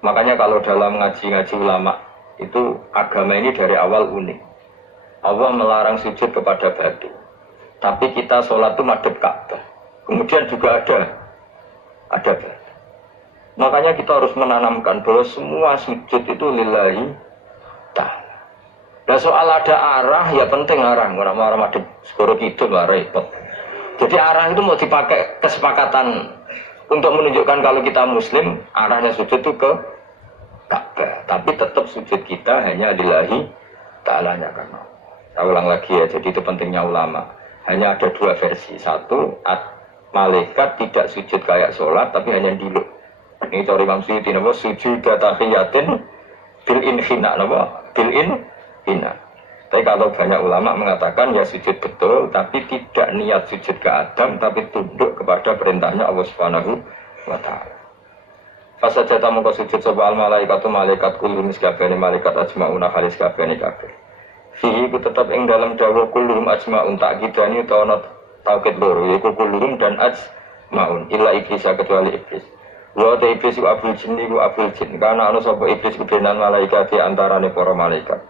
Makanya kalau dalam ngaji-ngaji ulama itu agama ini dari awal unik. Allah melarang sujud kepada batu. Tapi kita sholat itu madhep Ka'bah. Kemudian juga ada batu. Makanya kita harus menanamkan bahwa semua sujud itu lillahi ta'ala. Dan soal ada arah ya penting arah. Orang arah madhep segoro kidul lah repot. Jadi arah itu mau dipakai kesepakatan untuk menunjukkan kalau kita muslim arahnya sujud itu ke Ka'bah, tapi tetap sujud kita hanya lillahi ta'alanya karena. Saya ulang lagi ya, jadi itu pentingnya ulama. Hanya ada dua versi. Satu, malaikat tidak sujud kayak sholat, tapi hanya dulu. Ini cari Imam Suyuti, sujud tahiyatin bil inhina, bil inhina. Tapi kalau banyak ulama mengatakan ya sujud betul, tapi tidak niat sujud ke Adam, tapi tunduk kepada perintahnya Allah Subhanahu wa Ta'ala. Fasa jatah muka sujud soal malaikatu malaikat kulhum sekabehane malaikat ajmauna halis kabehane kabeh. Fihi ku tetap ing dalam dawuh kulhum ajmaun tak kidani utawa taukid loro yaiku kulhum dan ajmaun illa iblis kecuali iblis. Wa ta iblis ku abul jin iku abul jin karena ana sapa iblis kudenan malaikat di antarane para malaikat.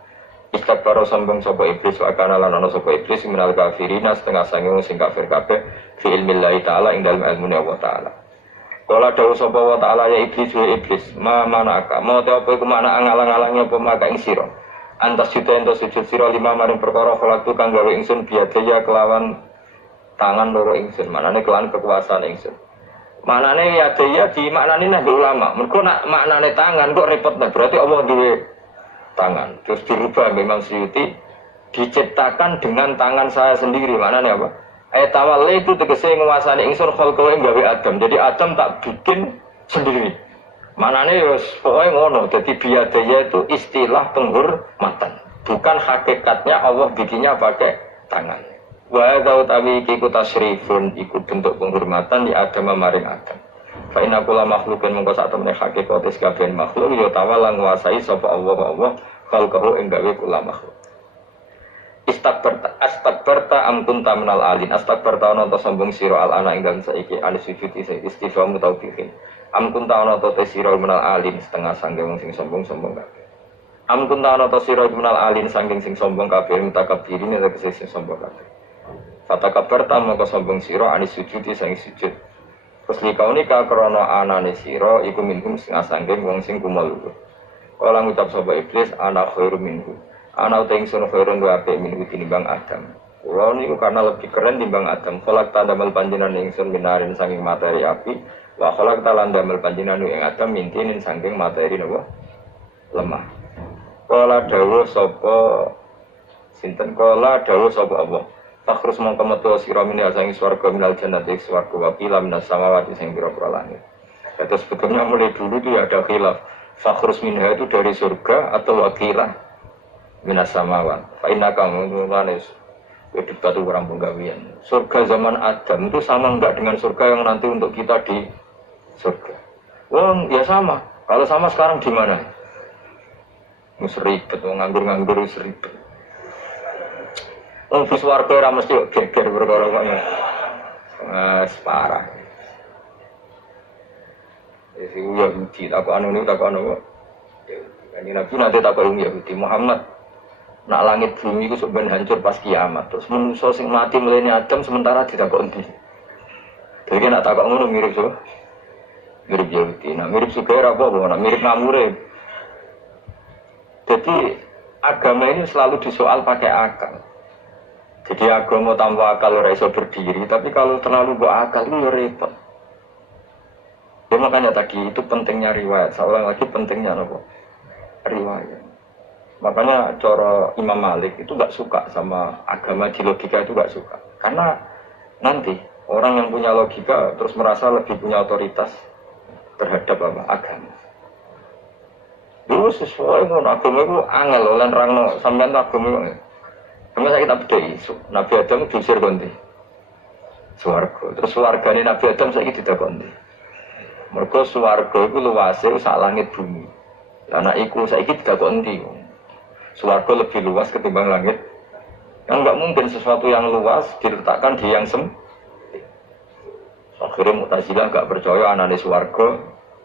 Istakbaro sombong sapa iblis wa kana lan ana sapa iblis minal kafirina setengah sange sing kafir kabeh fi ilmillahi taala ing dalem ilmu Allah taala. Kala dawuh sapa wa ta'ala ya iblis wa iblis ma manaka mau te apa iku mana ngalang-alangnya apa maka ing sira antas juta ento sujud sira lima maring perkara khalaqtu kang gawe ingsun biadaya kelawan tangan loro ingsun manane kelawan kekuasaan ingsun manane ya daya di maknane nang ulama mergo nak maknane tangan kok repot nah berarti Allah duwe tangan terus dirubah memang Suyuti diciptakan dengan tangan saya sendiri maknane apa tawalli itu tegese nguasani ingsun khalqawe gawe Adam. Jadi Adam tak bikin sendiri. Manane ya pokoknya ngono. Jadi biadaya itu istilah penghormatan. Bukan hakikatnya Allah bikinnya pakai tangan. Wa utawi iku tasrifun iku bentuk penghormatan di Adam maring Adam. Fa inna kula makhlukin mongko sak temene hakikate kabeh makhluk ya tawala nguasai sapa Allah khalqahu ing gawe kula makhluk. Astakbarta am kunta minal alin. Astakbarta ana ta sombong sira al ana ing dalem saiki anis sujud istifham taubihin. Am kunta ana ta sira minal alin setengah sanggeng sing sombong-sombong kabeh. Am kunta ana ta sira minal alin sanggeng sing sombong kabeh mutakabbirin tegese sing sombong kabeh. Fatakabarta mongko sombong sira anis sujud sing sujud. Terus likaunika krana anane sira iku minhum sing sanggeng wong sing kumal. Kala ngucap sapa iblis ana khairu minhu. Ana uta ingsun khairun wa apik minhu tinimbang Adam. Kula niku karena lebih keren timbang Adam. Kholak tandamel panjenengan ingsun minarin saking materi api. Wa kholak talandamel panjenengan ing Adam mintinin saking materi napa? Lemah. Kala dawuh sapa sinten kala dawuh sapa Allah. Takhrus mongko metu sira min saking swarga minal jannati swarga wa qila minas samawati sing pira-pira langit. Terus sebetulnya mulai dulu itu ada khilaf. Fakhrus minha itu dari surga atau wakilah minas samawat. Fa inna kamu manis. Debat orang penggawean. Surga zaman Adam itu sama enggak dengan surga yang nanti untuk kita di surga? Wong ya sama. Kalau sama sekarang di mana? Musribet, nganggur-nganggur musribet. Wong di swarga ora mesti geger perkara kok. Parah. Jadi Yahudi tak anu ni tak anu. Ini Nabi nanti tak Yahudi Muhammad. Nak langit bumi itu sebenarnya hancur pas kiamat. Terus manusia sing mati meleni Adam sementara tidak endi. Jadi nak takok ngono mirip so. Mirip Yahudi. Nah mirip juga apa? Nah mirip ngamure. Jadi agama ini selalu disoal pakai akal. Jadi agama tanpa akal ora iso berdiri. Tapi kalau terlalu bawa akal itu repot. Ya makanya tadi itu pentingnya riwayat. Seorang lagi pentingnya apa? Riwayat. Makanya cara Imam Malik itu gak suka sama agama di logika itu gak suka. Karena nanti orang yang punya logika terus merasa lebih punya otoritas terhadap apa? Agama. Dulu sesuai pun agama itu angel lan rangno sampean agama. Sama saya kita bedai. Nabi Adam diusir konti. Swarga. Terus wargane Nabi Adam saiki didakoni. Mergo swarga iku luase sak langit bumi. Lah nek iku saiki didakoni ndi? Swarga lebih luas ketimbang langit. Kan enggak mungkin sesuatu yang luas diletakkan di yang sempit. Akhirnya Mu'tazilah enggak percaya anane swarga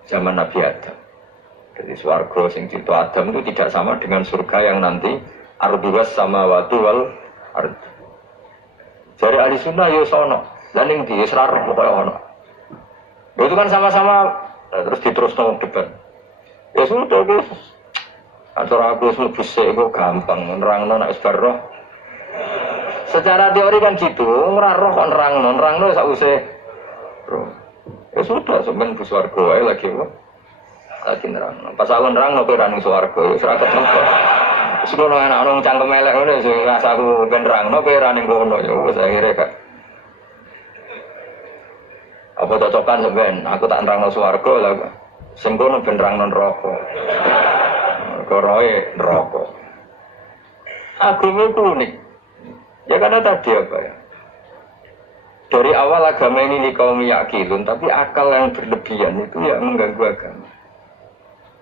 zaman Nabi Adam. Jadi swarga sing cipta Adam itu tidak sama dengan surga yang nanti arduwas samawati wal ard. Jari ahli sunnah ya sono. Lan ning di Isra pokoke ono. Itu kan sama-sama terus diterusno debat. Ya sudah guys. Acara aku lebih sego gampang nerangno nek wis roh. Secara teori kan gitu, ora roh kok nerangno sakwise roh. Ya sudah sampeyan bus warga wae lagi kok. Lagi nerangno. Pas aku nerangno kowe ra ning swarga, wis ora ketemu. Wis ngono ana wong cangkem elek ngono sing rasaku ben nerangno kowe ra ning kono ya wis akhire gak. Apa cocokan sampeyan? Aku tak nerangno swarga lah. Sing kono ben nerangno neraka. Koroe neraka. Agama itu unik. Ya karena tadi apa ya? Dari awal agama ini kaum yakilun, tapi akal yang berlebihan itu ya mengganggu agama.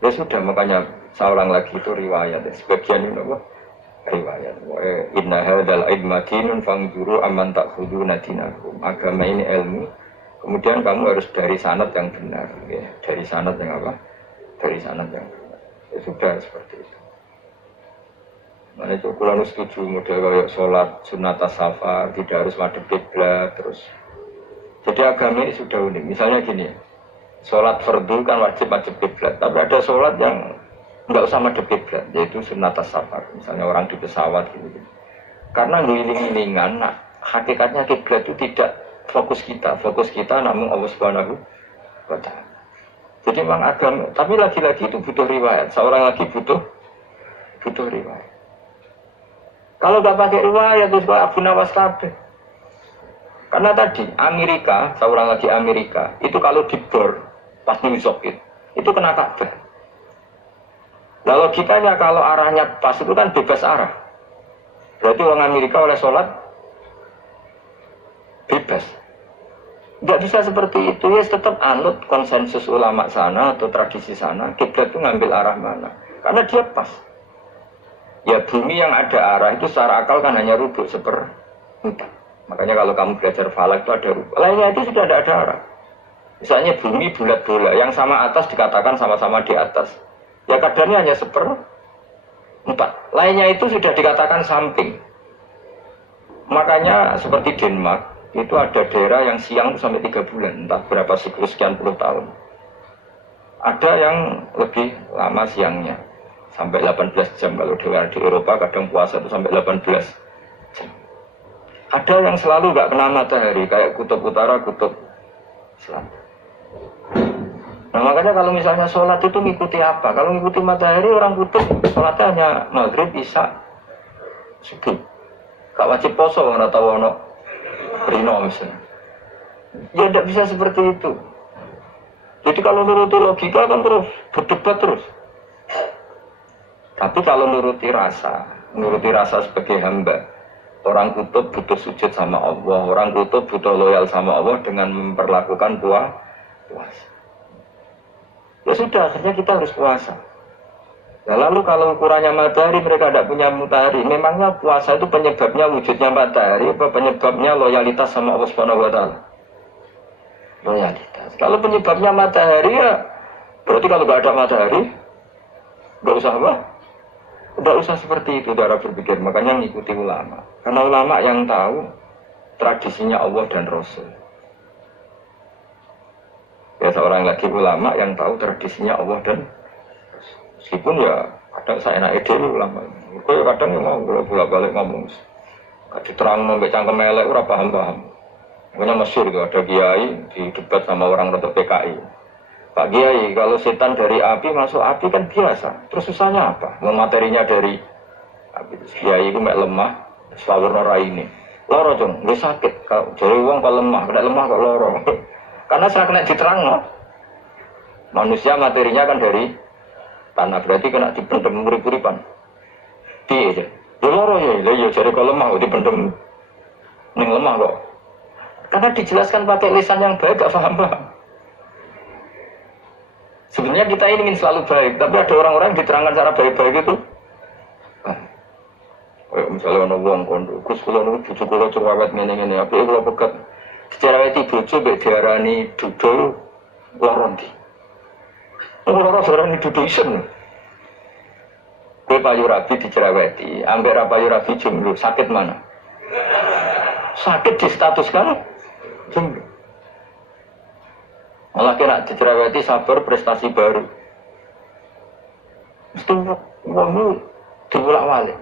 Ya sudah makanya saya ulang lagi itu riwayat. Sebagian itu apa? Riwayat. Inna hadzal ilma dinun fanzuru amman ta'khuduna dinakum. Agama ini ilmu. Kemudian kamu harus dari sanad yang benar. Ya. Dari sanad yang apa? Dari sanad yang benar. Ya sudah seperti itu. Mana itu kalau setuju model kayak sholat sunat safar tidak harus madhep kiblat terus. Jadi agama ini sudah unik. Misalnya gini, sholat fardu kan wajib kiblat, tapi ada sholat yang nggak usah madhep kiblat, yaitu sunat safar. Misalnya orang di pesawat gitu. Karena ngiling-ngilingan, nah, hakikatnya kiblat itu tidak fokus kita namun Allah Subhanahu wa Ta'ala. Jadi memang agama, tapi lagi-lagi itu butuh riwayat. Seorang lagi butuh riwayat. Kalau nggak pakai riwayat, terus Abu Nawas kabeh. Karena tadi Amerika, seorang lagi Amerika, itu kalau dibor pas New York itu kena Ka'bah. Nah logikanya kalau arahnya pas itu kan bebas arah. Berarti orang Amerika oleh sholat bebas. Nggak bisa seperti itu, ya tetap anut konsensus ulama sana atau tradisi sana, kiblat itu ngambil arah mana. Karena dia pas. Ya bumi yang ada arah itu secara akal kan hanya rubuk seperempat. Makanya kalau kamu belajar falak itu ada rubuk. Lainnya itu sudah ada arah. Misalnya bumi bulat bola, yang sama atas dikatakan sama-sama di atas. Ya kadarnya hanya seperempat. Lainnya itu sudah dikatakan samping. Makanya seperti Denmark, itu ada daerah yang siang itu sampai 3 bulan, entah berapa siklus sekian puluh tahun. Ada yang lebih lama siangnya, sampai 18 jam. Kalau di Eropa kadang puasa itu sampai 18 jam. Ada yang selalu nggak kena matahari, kayak kutub utara, kutub selatan. Nah makanya kalau misalnya sholat itu ngikuti apa? Kalau ngikuti matahari, orang kutub sholatnya hanya maghrib, isya, subuh. Gak wajib poso, nggak tahu ono rino misalnya. Ya tidak bisa seperti itu. Jadi kalau nuruti logika kan terus berdebat terus. Tapi kalau nuruti rasa sebagai hamba, orang kutub butuh sujud sama Allah, orang kutub butuh loyal sama Allah dengan memperlakukan puasa. Ya sudah, akhirnya kita harus puasa. Nah, lalu kalau ukurannya matahari, mereka tidak punya matahari. Memangnya puasa itu penyebabnya wujudnya matahari, apa penyebabnya loyalitas sama Allah Subhanahu wa Ta'ala? Loyalitas. Kalau penyebabnya matahari, ya berarti kalau nggak ada matahari, nggak usah apa? Nggak usah seperti itu cara berpikir. Makanya ngikuti ulama. Karena ulama yang tahu tradisinya Allah dan Rasul. Ya seorang lagi ulama yang tahu tradisinya Allah dan meskipun ya kadang saya enak ide ulama. Kau kadang ya mau bolak-balik ngomong. Diterang sampai cangkem elek ora paham-paham. Makanya masyhur itu ada kiai di debat sama orang rotok PKI. Pak Kiai, kalau setan dari api masuk api kan biasa. Terus susahnya apa? Mau materinya dari api. Kiai itu mek lemah, selawurna raine. Loro dong, nggih sakit. Kalau jadi wong kok lemah, kena lemah kok loro. Karena saya kena diterang no. Manusia materinya kan dari tanah, berarti kena dipendem urip-uripan. Piye aja. Ya loro ya jadi kalau lemah kok dipendem. Ning lemah kok. Karena dijelaskan pakai lisan yang baik gak paham-paham. Sebenarnya kita ini ingin selalu baik, tapi ada orang-orang yang diterangkan cara baik-baik itu. Misalnya ada uang kondo, terus kalau ada bucu kalau cerewet ngene-ngene, apa ya kalau pegat cereweti bucu, diarani dudul, loronti. Orang diarani dudul isen. Gue payu rabi dicereweti, ambil payu rabi jumlah, sakit mana? Sakit distatuskan jumlah. Malah kena dicereweti sabar prestasi baru. Mesti uangmu dibolak-balik.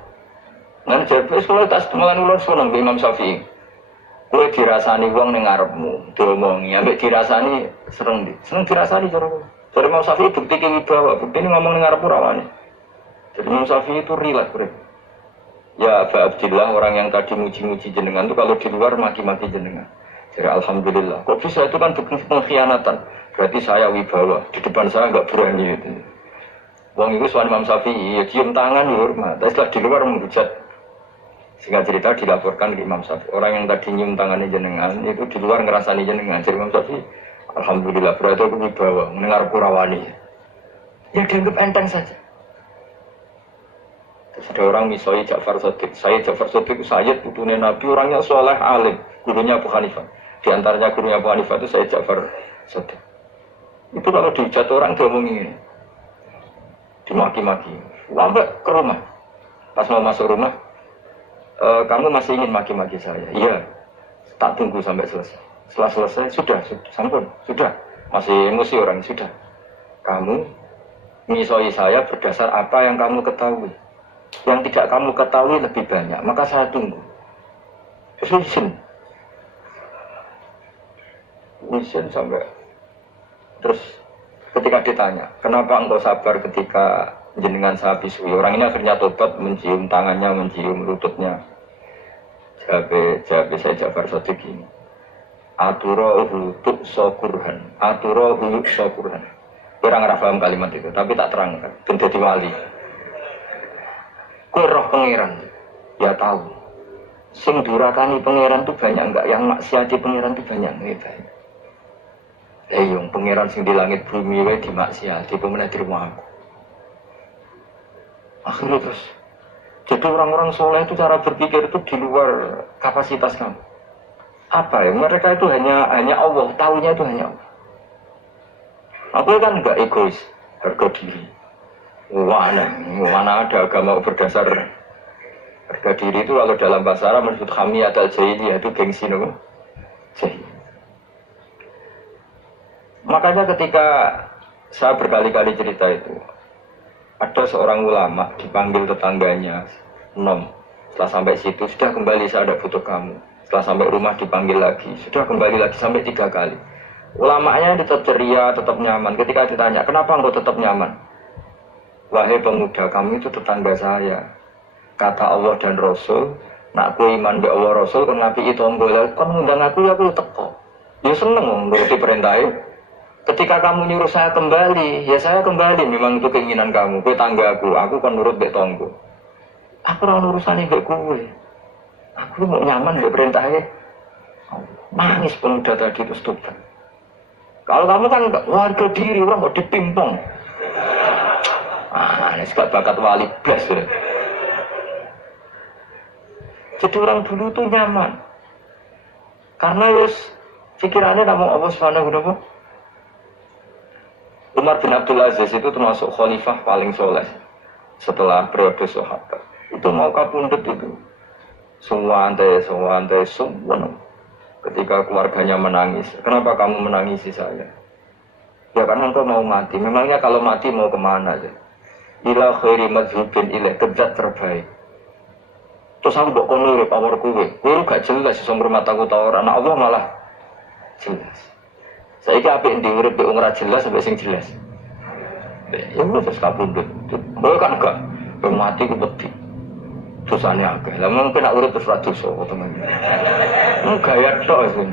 Nah, jadi kalau tak setelan ulur seneng Imam Syafi'i. Kowe dirasani wong ning ngarepmu, diomongi, ambek dirasani seneng dirasani cara. Jadi Imam Syafi'i bukti ki wibawa, bukti ini ngomong ning ngarepmu rawane. Jadi Imam Syafi'i itu rileks, Bro. Ya Aba Abdillah, orang yang tadi muji-muji jenengan itu kalau di luar maki-maki jenengan. Jadi alhamdulillah. Kok bisa itu kan bukan pengkhianatan. Berarti saya wibawa, di depan saya enggak berani itu. Wong itu soal Imam Syafi'i, ya cium tangan hormat. Tapi setelah di luar menghujat. Singkat cerita dilaporkan ke Imam Syafi'i. Orang yang tadi nyium tangannya jenengan itu di luar ngerasani jenengan. Jadi Imam Syafi'i, alhamdulillah berarti aku wibawa, mendengar purawani. Ya dianggap enteng saja. Terus ada orang misoi Ja'far Shadiq. Saya Ja'far Shadiq Sayyid putunya Nabi, orangnya soleh alim, gurunya Abu Hanifah. Di antaranya gurunya Abu Hanifah itu saya Ja'far Shadiq. Itu kalau dihujat orang diomongin, dimaki-maki. Sampai ke rumah. Pas mau masuk rumah, kamu masih ingin maki-maki saya? Iya, tak tunggu sampai selesai. Setelah selesai, sudah, sampun, sudah. Masih emosi orang, sudah. Kamu misoi saya berdasar apa yang kamu ketahui. Yang tidak kamu ketahui lebih banyak, maka saya tunggu. Izin sampai. Terus ketika ditanya, kenapa engkau sabar ketika jenengan saya bisui? Orang ini akhirnya tobat, mencium tangannya, mencium lututnya. Jawab saya Ja'far Shadiq ini. Aturahu tu'so kurhan. Kurang paham kalimat itu, tapi tak terang kan. Ben dadi wali. Kowe roh pangeran. Ya tahu. Sing durakani pangeran itu banyak enggak? Yang maksiati pangeran itu banyak enggak? Yang pangeran sing di langit bumi wae dimaksiati, pemenang terima aku. Akhirnya terus. Jadi orang-orang soleh itu cara berpikir itu di luar kapasitas kamu. Apa ya? Mereka itu hanya Allah, tahunya itu hanya Allah. Aku kan enggak egois, harga diri. Mana ada agama berdasar harga diri itu kalau dalam bahasa Arab maksud kami atau jahiliyah itu gengsi nopo. Makanya ketika saya berkali-kali cerita itu, ada seorang ulama dipanggil tetangganya, setelah sampai situ sudah kembali saya ada butuh kamu. Setelah sampai rumah dipanggil lagi, sudah kembali lagi sampai 3 kali. Ulamanya tetap ceria, tetap nyaman. Ketika ditanya, kenapa engkau tetap nyaman? Wahai pemuda, kamu itu tetangga saya. Kata Allah dan Rasul, nak ku iman be Allah Rasul, kan nabi itu onggol, kan ngundang aku teko. Ya seneng nuruti perintahnya. Ketika kamu nyuruh saya kembali, ya saya kembali. Memang itu keinginan kamu. Kue tangga aku kan nurut be tonggo. Aku orang urusannya be kue. Aku mau nyaman be perintahnya. Nangis pemuda tadi itu stupid. Kalau kamu kan warga diri, orang mau dipimpong. Ini segala bakat wali blas ya. Jadi orang dulu tuh nyaman. Karena pikirannya namun Allah Subhanahu wa ta'ala. Umar bin Abdul Aziz itu termasuk khalifah paling soleh setelah periode sahabat. Itu mau kapundhut itu. Semua ketika keluarganya menangis, kenapa kamu menangisi saya? Ya karena engkau mau mati. Memangnya kalau mati mau kemana aja? Ila khairi mazhubin ilaih, kejat terbaik. Terus aku mbok kono urip awor kowe. Kowe gak jelas iso ngurmat aku ta ora. Anak Allah malah jelas. Saiki apik ndi urip wong ora jelas sampai sing jelas. Ya terus kapundhut. Kowe kan gak mati ku wedi. Dosane akeh. Lah mungkin nak urip terus ra dosa teman. Gaya tok sing.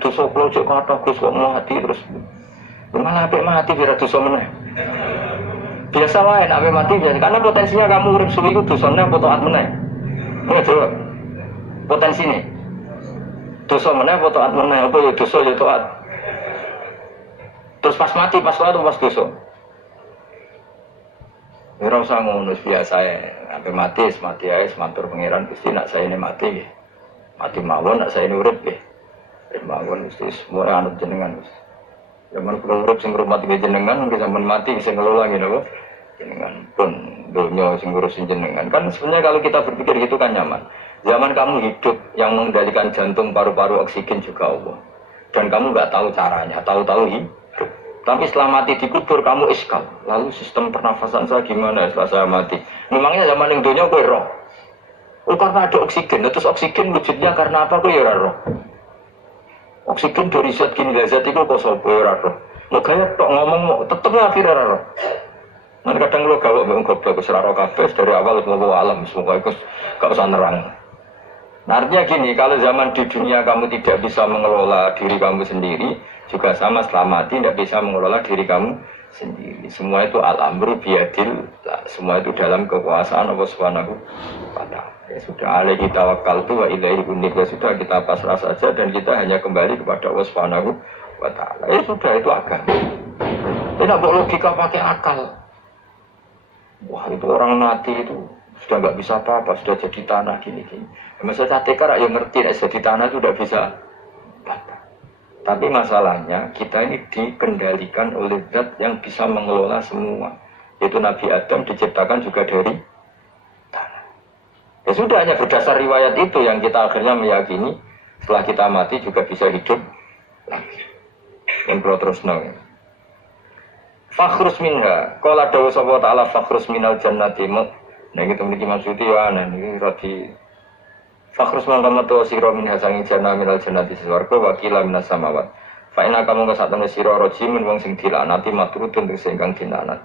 Dosa kula cek kathah Gus kok mati terus. Malah apik mati ora dosa meneh. Biasa wae nek apik mati biasa karena potensinya kamu urip suwi ku dosane apa taat meneh. Nggak jawab. Potensi ini dosa meneh apa taat meneh apa ya dosa ya taat. Terus pas mati pas taat pas dosa. Ora usah ngono biasa ya. Sampai mati ae matur pangeran Gusti nak saya ini mati nggih. Mati mawon nak saya ini urip nggih. Mawon Gusti semua anut jenengan Gusti. Zaman kula urip sing ngurmat jenengan nggih sampean mati sing ngelola ngene napa. Jenengan pun dunia sing ngurusin jenengan. Kan sebenarnya kalau kita berpikir gitu kan nyaman. Zaman kamu hidup yang mengendalikan jantung, paru-paru, oksigen juga Allah. Dan kamu nggak tahu caranya, tahu-tahu hidup. Tapi setelah mati dikubur kamu iskal. Lalu sistem pernafasan saya gimana setelah saya mati? Memangnya zaman yang dunia kowe roh. Oh karena ada oksigen, terus oksigen wujudnya karena apa kowe ya roh? Oksigen dari zat kimia zat itu kok sapa ora roh. Mau gaya tok ngomong tetep akhirnya roh. Nanti kadang lo gawak memang goblok seraro kabeh dari awal ke alam semua itu gak usah nerang. Nah, artinya gini, kalau zaman di dunia kamu tidak bisa mengelola diri kamu sendiri, juga sama setelah mati tidak bisa mengelola diri kamu sendiri. Semua itu al-amru biyadil, semua itu dalam kekuasaan Allah Subhanahu wa ta'ala. Ya sudah, alaihi tawakkaltu wa ilaihi unib. Ya sudah, kita pasrah saja dan kita hanya kembali kepada Allah Subhanahu wa ta'ala. Ya sudah, itu agama. Tidak boleh logika pakai akal. Wah itu orang mati itu sudah nggak bisa apa-apa, sudah jadi tanah gini-gini. Maksudnya tekar yang ngerti, jadi tanah itu udah bisa apa. Tapi masalahnya kita ini dikendalikan oleh zat yang bisa mengelola semua. Yaitu Nabi Adam diciptakan juga dari tanah. Ya sudah, hanya berdasar riwayat itu yang kita akhirnya meyakini setelah kita mati juga bisa hidup lagi. Yang perlu terus nong. Fakhrus minha, qala dawu sapa ta'ala fakhrus minal jannati. Nah gitu mriki maksudé ya ana niki radi fakhrus mangkama to sira minha sanging jannah minal jannati swarga wa qila minas samawat. Fa inna kamu kasatune sira rajimun wong sing dilanati matrudun sing kang dilanat.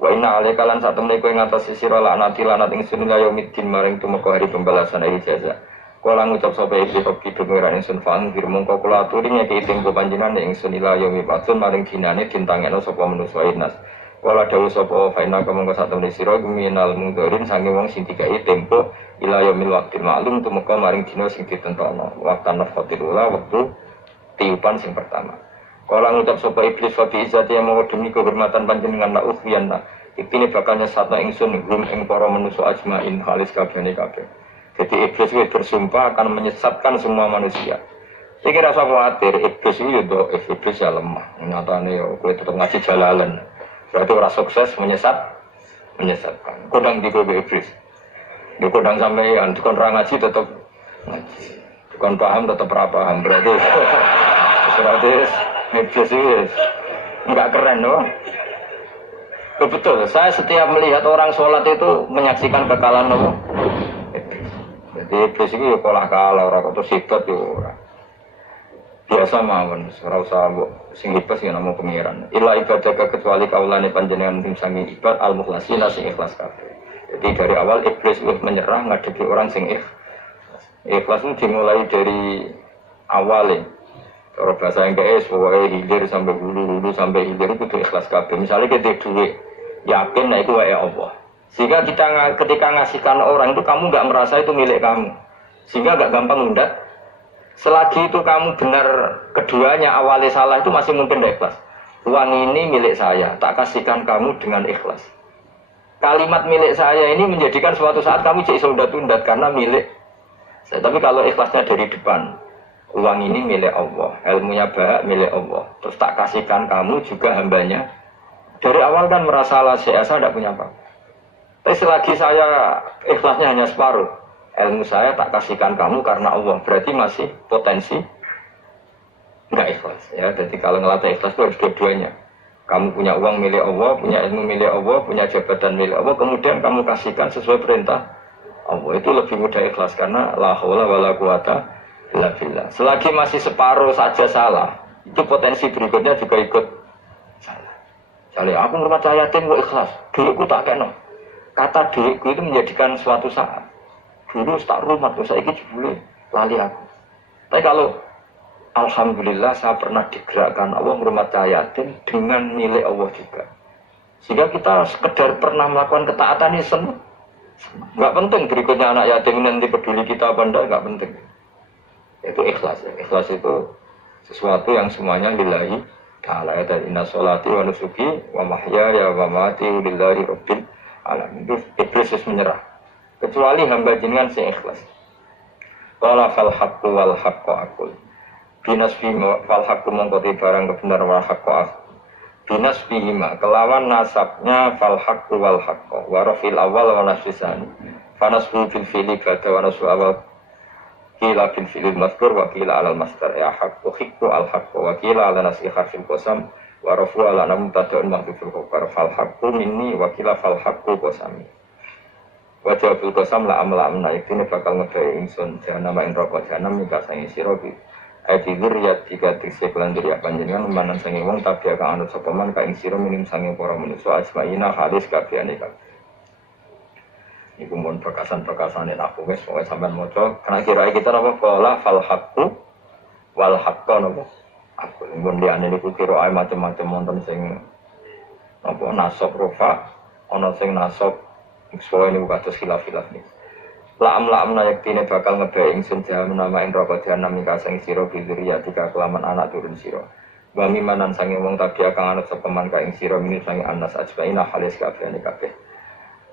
Wa inna alaika lan satemene kowe ngatasi sira laknati lanat ing sunna yaumidin maring tumeka hari pembalasan hari jaza. Kala ngucap sapa iblis kok kidungan ingsun fang firmong kok kula aturi ngeki tempo panjenengan ingsun ila yomi patun maring dinane dintangeno sapa manusa inas. Kala dawuh sapa faina kamangka satemene sira minal mungdorin sange wong sing dikai tempo ila yomil waqtil maklum tumeka maring dina sing ditentokno. Waqtan nafatilula wektu tiupan sing pertama. Kala ngucap sapa iblis fa bi izzati mau demi kehormatan panjenengan la ukhyanna. Iki bakal nyesatno ingsun hum ing para manusa ajmain halis kabehane kabeh. Jadi iblis itu bersumpah akan menyesatkan semua manusia. Saya kira saya khawatir iblis itu iblis ya lemah. Nyatanya ya, gue tetap ngaji jalalan. Berarti orang sukses menyesatkan. Kodang di gue iblis. Di kodang sampean, dikon orang ngaji tetap ngaji. Dikon paham tetap paham. Berarti iblis itu enggak keren loh. Betul. Saya setiap melihat orang sholat itu menyaksikan kekalahan loh. Jadi iblis itu ya pola kalah orang atau sifat ya orang biasa mawon, ora usah sing hebat sing namung pengiran. Ila ibadah kecuali kaulane panjenengan sing sangi ibad al mukhlasina sing ikhlas kabeh. Jadi dari awal iblis wis menyerah ngadepi orang sing ikhlas itu dimulai dari awalnya. Kalau bahasa Inggris pokoknya hilir sampai hulu sampai hilir itu ikhlas kabeh. Misalnya kita duit yakin nah itu wae Allah. Sehingga kita ketika ngasihkan orang itu kamu nggak merasa itu milik kamu, sehingga nggak gampang undat. Selagi itu kamu benar keduanya awalnya salah itu masih mungkin tidak ikhlas. Uang ini milik saya, tak kasihkan kamu dengan ikhlas. Kalimat milik saya ini menjadikan suatu saat kamu jadi undat-undat karena milik saya. Tapi kalau ikhlasnya dari depan, uang ini milik Allah, ilmunya bahak milik Allah, terus tak kasihkan kamu juga hambanya. Dari awal kan merasa saya tidak punya apa. Tapi selagi saya ikhlasnya hanya separuh, ilmu saya tak kasihkan kamu karena Allah, berarti masih potensi enggak ikhlas. Ya, jadi kalau ngelatih ikhlas itu harus dua-duanya. Kamu punya uang milik Allah, punya ilmu milik Allah, punya jabatan milik Allah, kemudian kamu kasihkan sesuai perintah Allah. Itu lebih mudah ikhlas karena la haula wala quwata illa billah. Selagi masih separuh saja salah, itu potensi berikutnya juga ikut salah. Misalnya aku ngurmat yatim kok ikhlas, duitku tak kena. Kata duitku itu menjadikan suatu saat. Dulu tak rumah tuh saya ini boleh lali aku. Tapi kalau alhamdulillah saya pernah digerakkan Allah ngurmat yatim dengan nilai Allah juga. Sehingga kita sekedar pernah melakukan ketaatan ini senang. Enggak penting berikutnya anak yatim nanti peduli kita apa enggak, enggak penting. Itu ikhlas ya. Ikhlas itu sesuatu yang semuanya lillahi ta'ala. Dan inna sholati wa nusuki wa mahyaya wa mati lillahi rabbil alamin. Itu iblis menyerah. Kecuali hamba jenengan sing ikhlas. Qala fal haqqu wal haqqu aqul. Binasfi fal haqqu mongko barang kebenar wal haqqu aqul. Binasfi ma kelawan nasabnya fal haqqu wal haqqu wa rafil awal wa nasfisani. Fanasfu fil fi'li ba'da wa nasfu awal kila fil fi'li mazkur wa kila alal masdar ya haqqu hiqqu al haqqu wa kila ala nasfi harfil qasam wa rafu ala nam tad'un mahdhufil khabar fal haqqu minni wa kila fal haqqu qasami. Wajah bil qasam la amna iki bakal ngedawi ingsun janama ing rokok janam ing kasange sira ki ati dzurriyyat tiga tikse kelandur ya panjenengan manan sange wong tapi akan anut sapa man ka ing sira minim sange para manusa asmaina halis kabehane kabeh. Iku mun perkasan-perkasane aku wis pokoke sampean maca karena kira kita apa qala fal haqqu wal haqqu napa aku mun liyane niku kira ae macam-macam wonten sing apa nasab rofa ana sing nasab soalnya ini bukan terus khilaf-khilaf nih. Laam nayaktine bakal ngebae ingsun jahan namain rokok jahan nami kasang siro biduriya tiga kelaman anak turun siro. Wami manan sange wong tadi akan anut sepeman kaing siro minus sange anas ajbaina halis kabehane kabeh.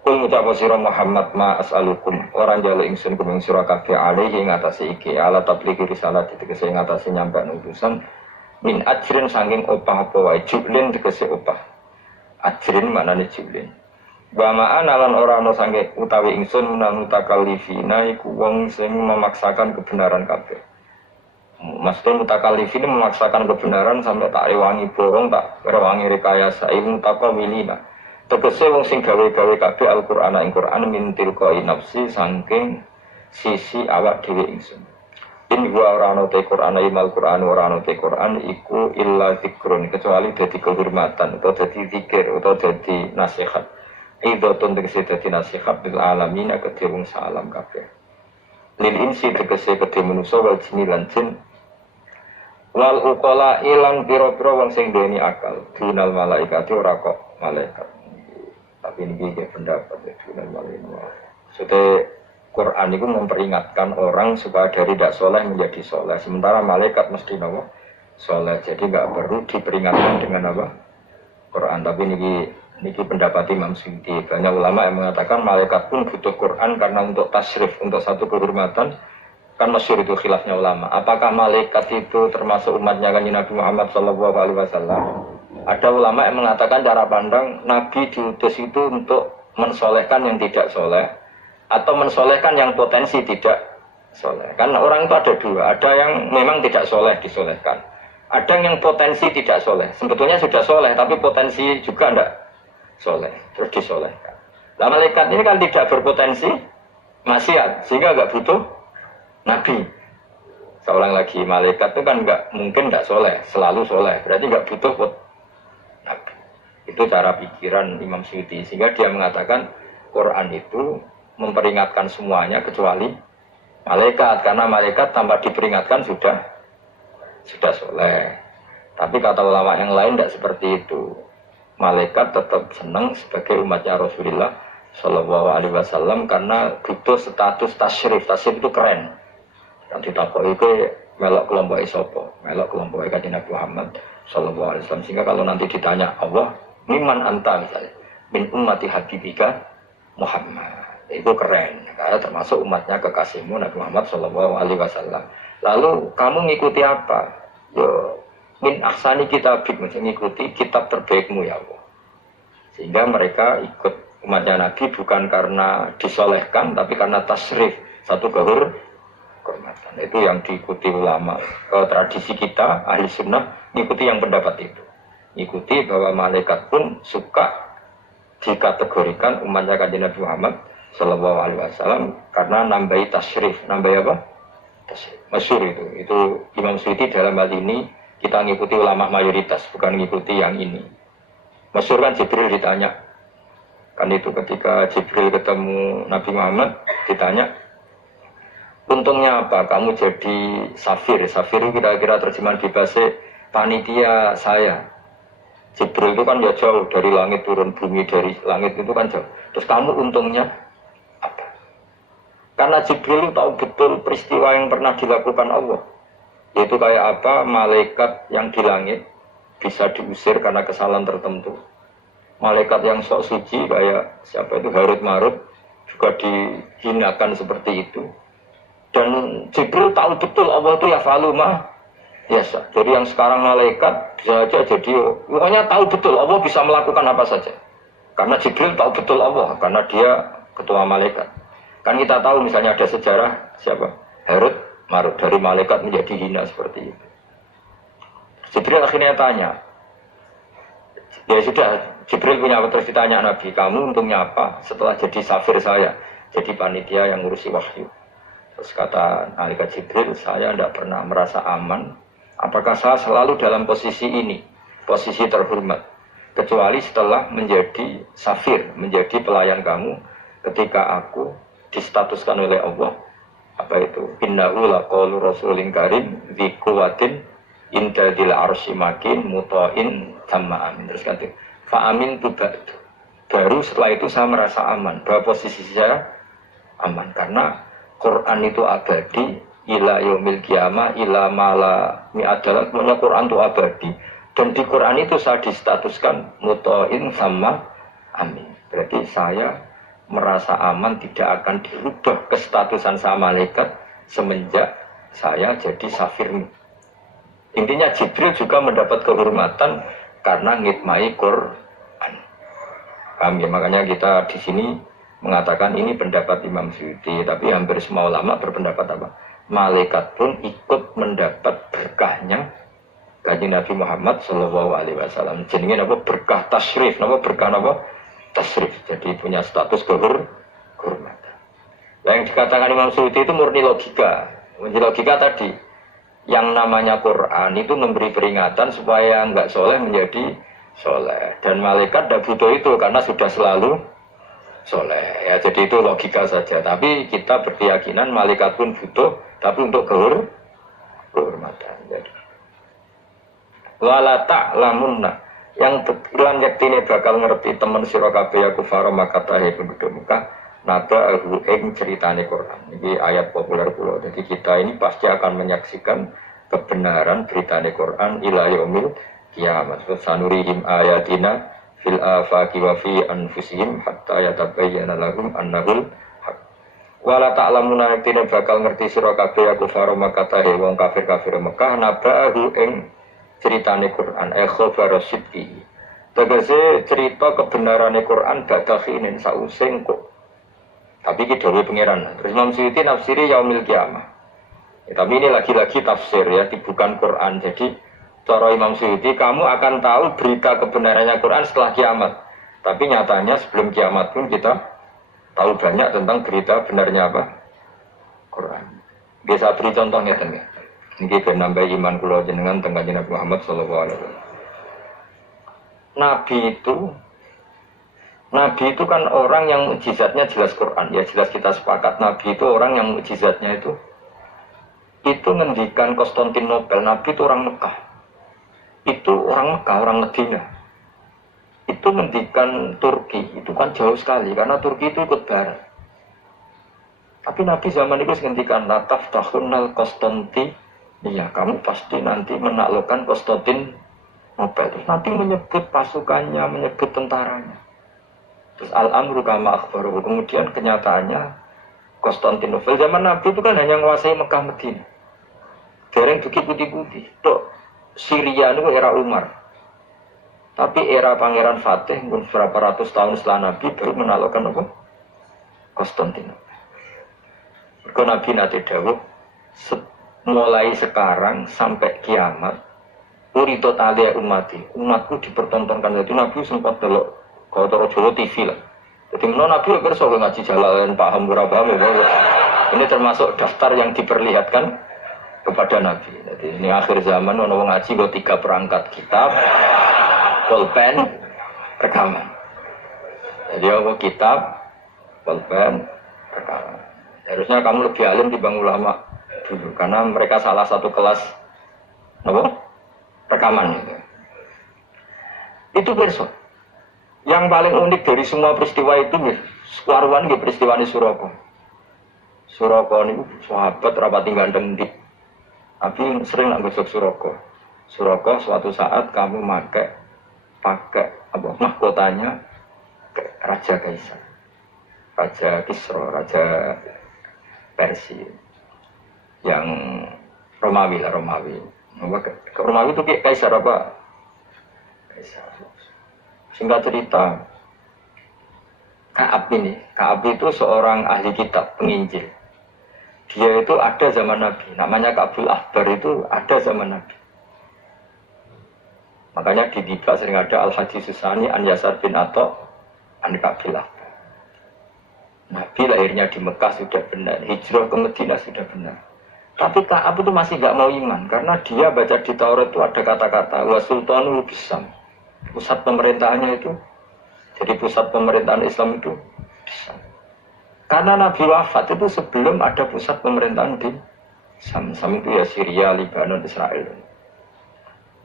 Kul ngucap siro Muhammad ma as'alukum orang jalo ingsun kuming siro kabeh alaihi ngatasi iki ala tabligi risalah ditegese ngatasi nyampe utusan min ajrin sanging opah apa wae jublin tegese opah. Ajrin maknane jublin. Wa ma'ana lan ora ana sange utawi ingsun menang mutakallifina iku wong sing memaksakan kebenaran kabeh. Maksudnya mutakallifin memaksakan kebenaran sampai tak rewangi borong, tak rewangi rekayasa ilmu takawilina. Tegese wong sing gawe-gawe kabeh Al-Qur'an ing Qur'an min tilqai nafsi saking sisi awak dhewe ingsun. In wa ora ana te Qur'an imal Qur'an ora ana te Qur'an iku illa zikrun kecuali dadi kehormatan atau dadi zikir atau dadi nasihat. Idotun tegese dadi nasihat bil alamina kedhe wong salam kabeh. lil insi tegese kedhe manusa wal jin lan jin wal uqala ilang pira-pira wong sing duweni akal dunal malaikati ora kok malaikat. Tapi ini kayak pendapat ya dunal malaikat. Maksudnya Quran itu memperingatkan orang supaya dari tidak soleh menjadi soleh. Sementara malaikat mesti nopo soleh. Jadi nggak perlu diperingatkan dengan apa Quran. Tapi niki pendapat Imam Suyuti. Banyak ulama yang mengatakan malaikat pun butuh Quran karena untuk tasrif, untuk satu kehormatan. Kan masyhur itu khilafnya ulama. Apakah malaikat itu termasuk umatnya kan Nabi Muhammad SAW? Ada ulama yang mengatakan cara pandang Nabi diutus itu untuk mensolehkan yang tidak soleh atau mensolehkan yang potensi tidak soleh. Kan orang itu ada dua, ada yang memang tidak soleh disolehkan, ada yang potensi tidak soleh. Sebetulnya sudah soleh tapi potensi juga tidak soleh, terus disolehkan. Nah, malaikat ini kan tidak berpotensi maksiat, sehingga nggak butuh nabi. Seorang lagi malaikat itu kan nggak mungkin nggak soleh, selalu soleh, berarti nggak butuh nabi. Itu cara pikiran Imam Suyuti, sehingga dia mengatakan Quran itu memperingatkan semuanya kecuali malaikat, karena malaikat tanpa diperingatkan sudah soleh. Tapi kata ulama yang lain tidak seperti itu. Malaikat tetap senang sebagai umatnya Rasulullah Shallallahu Alaihi Wasallam karena butuh status tasyrif. Tasyrif itu keren. Dan ditakut itu melok kelompok isopo, melok kelompok Kanjeng Nabi Muhammad Shallallahu Alaihi Wasallam. Sehingga kalau nanti ditanya Allah, miman anta misalnya, min ummati habibika Muhammad. Itu keren, karena termasuk umatnya kekasihmu Nabi Muhammad Shallallahu Alaihi Wasallam. Lalu kamu ngikuti apa? Yo, min ahsani kitabik, mengikuti kitab terbaikmu ya Allah. Sehingga mereka ikut umatnya Nabi bukan karena disolehkan, tapi karena tasrif, satu kehormatan. Itu yang diikuti ulama. Tradisi kita ahli sunnah ngikuti yang pendapat itu. Ikuti bahwa malaikat pun suka dikategorikan umatnya Kanjeng Nabi Muhammad Sallallahu Alaihi Wasallam karena nambahi tasyrif, nambahi apa? Tasyrif. Masyhur itu Imam Suyuti dalam hal ini kita ngikuti ulama mayoritas, bukan ngikuti yang ini. Masyhur kan Jibril ditanya, kan itu ketika Jibril ketemu Nabi Muhammad ditanya, untungnya apa kamu jadi safir? Safir itu kira-kira terjemahan bebasnya panitia saya. Jibril itu kan ya jauh dari langit turun bumi, dari langit itu kan jauh. Terus kamu untungnya apa? Karena Jibril tahu betul peristiwa yang pernah dilakukan Allah. Yaitu kayak apa malaikat yang di langit bisa diusir karena kesalahan tertentu. Malaikat yang sok suci kayak siapa itu Harut Marut juga dihinakan seperti itu. Dan Jibril tahu betul Allah itu ya faluma. Ya, jadi yang sekarang malaikat bisa aja jadi pokoknya tahu betul Allah bisa melakukan apa saja. Karena Jibril tahu betul Allah, karena dia ketua malaikat. Kan kita tahu misalnya ada sejarah siapa? Harut Marut dari malaikat menjadi hina seperti itu. Jibril akhirnya tanya. Ya sudah, Jibril punya terus ditanya Nabi, kamu untungnya apa setelah jadi safir saya, jadi panitia yang ngurusi wahyu. Terus kata malaikat Jibril, saya tidak pernah merasa aman. Apakah saya selalu dalam posisi ini, posisi terhormat, kecuali setelah menjadi safir, menjadi pelayan kamu, ketika aku distatuskan oleh Allah, apa itu? Innahu laqaulu rasulin karim dzi quwwatin inda dil arsy makin muta'in tamma amin. Terus kata, fa amin tu baru setelah itu saya merasa aman, bahwa posisi saya aman karena Quran itu abadi. Ila yaumil qiyamah ila mala mi'adalat, maknanya Quran itu abadi dan di Quran itu saya distatuskan muta'in sama amin. Berarti saya merasa aman, tidak akan dirubah kestatusan saya malaikat semenjak saya jadi safirmu. Intinya Jibril juga mendapat kehormatan karena ngitmai Quran. Paham ya? Makanya kita di sini mengatakan ini pendapat Imam Suyuti, tapi hampir semua ulama berpendapat apa? Malaikat pun ikut mendapat berkahnya Kanjeng Nabi Muhammad Shallallahu Alaihi Wasallam. Jenenge apa? Berkah tasrif, apa berkah apa? Tasrif. Jadi punya status kehormatan. Yang dikatakan Imam Suyuti itu murni logika. Murni logika tadi, yang namanya Quran itu memberi peringatan supaya nggak soleh menjadi soleh. Dan malaikat tidak butuh itu karena sudah selalu soleh. Ya jadi itu logika saja. Tapi kita berkeyakinan malaikat pun butuh, tapi untuk kehormatan. Jadi wala ta'lamunna yang lan yektine bakal ngerti temen sira kabeh ya kufar maka tahe penduduk Mekah naba ing ceritane Quran. Ini ayat populer kula. Jadi kita ini pasti akan menyaksikan kebenaran beritane Quran ila yaumil kiamat. Sanurihim ayatina fil afaqi wa fi anfusihim hatta yatabayyana lahum annahul haq. Wala ta'lamuna yektine bakal ngerti sira kabeh ya kufar maka tahe wong kafir-kafir Mekah naba ing ceritane Quran khobar sidqi tegese cerita kebenarane Quran badakhinin sausing kok tapi iki dhewe pangeran terus Imam Suyuti nafsiri yaumil kiamah ya, tapi ini lagi-lagi tafsir ya bukan Quran jadi cara Imam Suyuti kamu akan tahu berita kebenarannya Quran setelah kiamat tapi nyatanya sebelum kiamat pun kita tahu banyak tentang berita benarnya apa Quran bisa beri contohnya tengah. Ini ben nambah iman kula jenengan teng Kanjeng Nabi Muhammad sallallahu alaihi wasallam. Nabi itu kan orang yang mukjizatnya jelas Quran. Ya jelas kita sepakat Nabi itu orang yang mukjizatnya itu ngendikan Konstantinopel. Nabi itu orang Mekah. Itu orang Mekah, orang Medina. Itu ngendikan Turki. Itu kan jauh sekali karena Turki itu ikut barat. Tapi Nabi zaman itu ngendikan lataf tahunnal Konstanti. Iya, kamu pasti nanti menaklukkan Konstantinopel. Terus nanti menyebut pasukannya, menyebut tentaranya. Terus al-amru kama akhbaru. Kemudian kenyataannya Konstantinopel zaman Nabi itu kan hanya menguasai Mekah Medina. Dereng bukit putih-putih. Tok Syria itu era Umar. Tapi era Pangeran Fatih beberapa ratus tahun setelah Nabi baru menaklukkan apa? Konstantinopel. Karena Nabi nanti dawuh mulai sekarang sampai kiamat urito talia umatku dipertontonkan. Jadi Nabi sempat delok kalau toro Jawa TV lah. Jadi Nabi kersa ngaji jalan paham berapa ini termasuk daftar yang diperlihatkan kepada Nabi. Jadi ini akhir zaman ono ngaji go 3 perangkat kitab, pulpen, rekaman. Jadi apa kitab, pulpen, rekaman. Harusnya kamu lebih alim dibanding ulama dulu karena mereka salah satu kelas apa? Rekaman itu besok yang paling unik dari semua peristiwa itu sekaruan di peristiwa ini Suroko ini sahabat rapati gandeng di tapi sering nak gosok Suroko suatu saat kamu pakai apa mahkotanya Raja Kaisar Raja Kisra Raja Persia yang Romawi. Romawi itu kaisar apa? Kaisar. Singkat cerita, Ka'ab itu seorang ahli kitab, penginjil. Dia itu ada zaman Nabi, namanya Ka'bul Ahbar itu ada zaman Nabi. Makanya di Tiba sering ada Al-Haji Susani, An Yasar bin Atok, An Ka'bul Ahbar. Nabi lahirnya di Mekah sudah benar, hijrah ke Madinah sudah benar. Tapi Ka'ab itu masih nggak mau iman karena dia baca di Taurat itu ada kata-kata wa sultanul Bisam. Pusat pemerintahannya itu jadi pusat pemerintahan Islam itu Bisam. Karena Nabi wafat itu sebelum ada pusat pemerintahan di Sam itu ya Syria, Lebanon, Israel.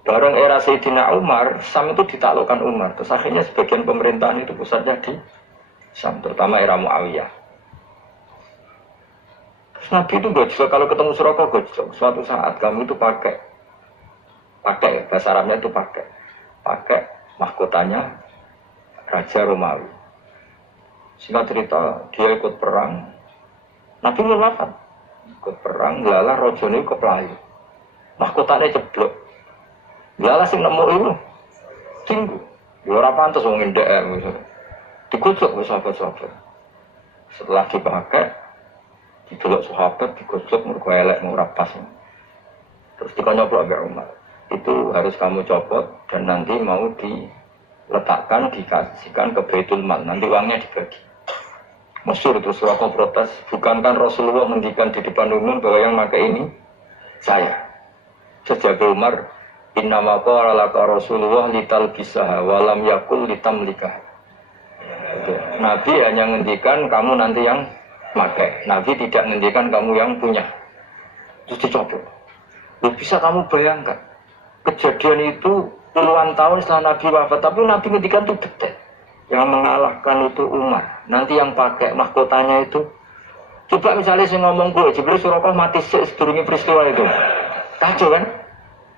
Bareng era Sayyidina Umar, Sam itu ditaklukkan Umar. Terus akhirnya sebagian pemerintahan itu pusatnya di Sam, terutama era Muawiyah. Nabi itu gojlok, kalau ketemu Suroko gojlok. Suatu saat kamu itu pakai bahasa Arabnya itu pakai mahkotanya Raja Romawi. Singkat cerita dia ikut perang. Nabi wafat ikut perang, lala rojone keplayu. Mahkotanya jeblok. Lala sing nemu itu tinggu. Ya ora pantes wong ndek digojlok wis sahabat-sahabat. Setelah dipakai didelok sahabat digosok mergo elek ora pas. Terus dikonyoplok ambek Umar. Itu harus kamu copot dan nanti mau diletakkan dikasihkan ke Baitul Mal. Nanti uangnya dibagi. Masyhur terus Suroko protes, bukankah Rasulullah menghentikan di depan umum bahwa yang pakai ini saya. Sejak Umar, innama qala laka Rasulullah lital bisaha walam yakul litamlikah. Nabi hanya ngendikan kamu nanti yang pakai. Nabi tidak ngendikan kamu yang punya. Terus dicoba. Bisa kamu bayangkan kejadian itu puluhan tahun setelah Nabi wafat, tapi Nabi ngendikan itu detail. Yang mengalahkan itu Umar. Nanti yang pakai mahkotanya itu. Coba misalnya saya ngomong gue, Jibril Suraqah mati sedurunge peristiwa itu. Kacau kan?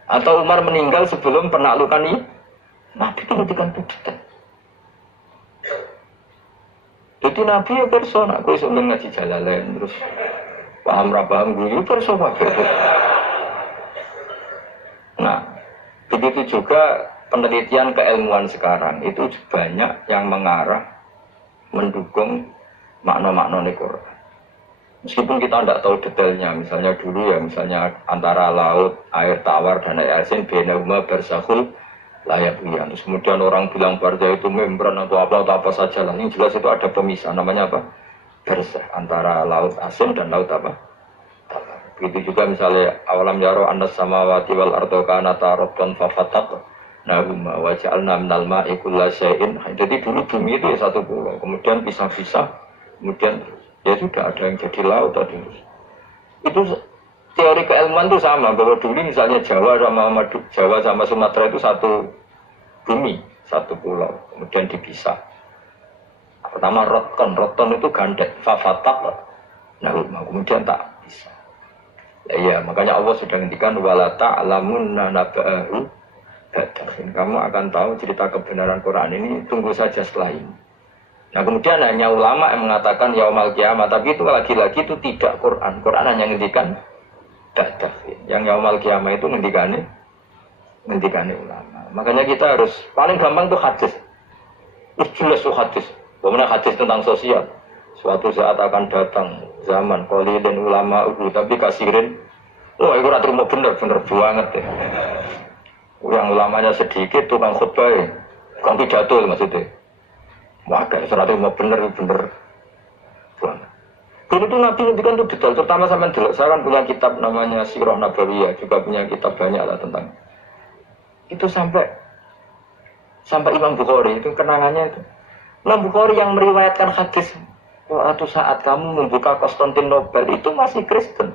Atau Umar meninggal sebelum penaklukan ini. Nabi itu ngendikan itu detail. Jadi Nabi ya persona, aku sebelum ngaji Jalalain terus paham rapaham gue persona. Nah, begitu juga penelitian keilmuan sekarang itu banyak yang mengarah mendukung makna-makna Quran. Meskipun kita tidak tahu detailnya, misalnya dulu ya, misalnya antara laut, air tawar dan air asin, bainahuma barzakhul layak liyan. Terus kemudian orang bilang barza itu membran atau apa saja lah. Yang jelas itu ada pemisah, namanya apa? Barzah antara laut asin dan laut apa? Tawar. Begitu juga misalnya awalam yaro annas samawati wal ardo kanata rabban fafataq nahuma wa ja'alna minal ma'i kulla syai'in. Jadi dulu bumi itu ya satu pulau, kemudian pisah-pisah, kemudian ya sudah ada yang jadi laut tadi. Itu teori keilmuan itu sama, bahwa dulu misalnya Jawa sama Sumatera itu satu bumi, satu pulau, kemudian dipisah. Pertama roton itu gandet, fafatak, nah kemudian tak bisa. Ya, makanya Allah sudah ngendikan wala ta'lamunna naba'ahu ba'dahin. Kamu akan tahu cerita kebenaran Quran ini, tunggu saja setelah ini. Nah kemudian hanya ulama yang mengatakan yaumal kiamah, tapi itu lagi-lagi itu tidak Quran. Quran hanya ngendikan yang yaumal kiamah itu ngendikannya ulama. Makanya kita harus paling gampang itu hadis. Jelas itu hadis. Bagaimana hadis tentang sosial. Suatu saat akan datang zaman qalilin ulama tapi kasirin. Oh, itu ratu mau bener banget ya. Yang ulamanya sedikit, tukang khutbah, tukang pidato maksudnya. Wah, kayak surat mau bener banget. Dulu itu Nabi ngendikan itu detail, terutama sampai dulu. Saya kan punya kitab namanya Sirah Nabawiyah, juga punya kitab banyak lah tentang itu sampai Imam Bukhari itu kenangannya itu. Imam Bukhari yang meriwayatkan hadis, suatu saat kamu membuka Konstantinopel itu masih Kristen.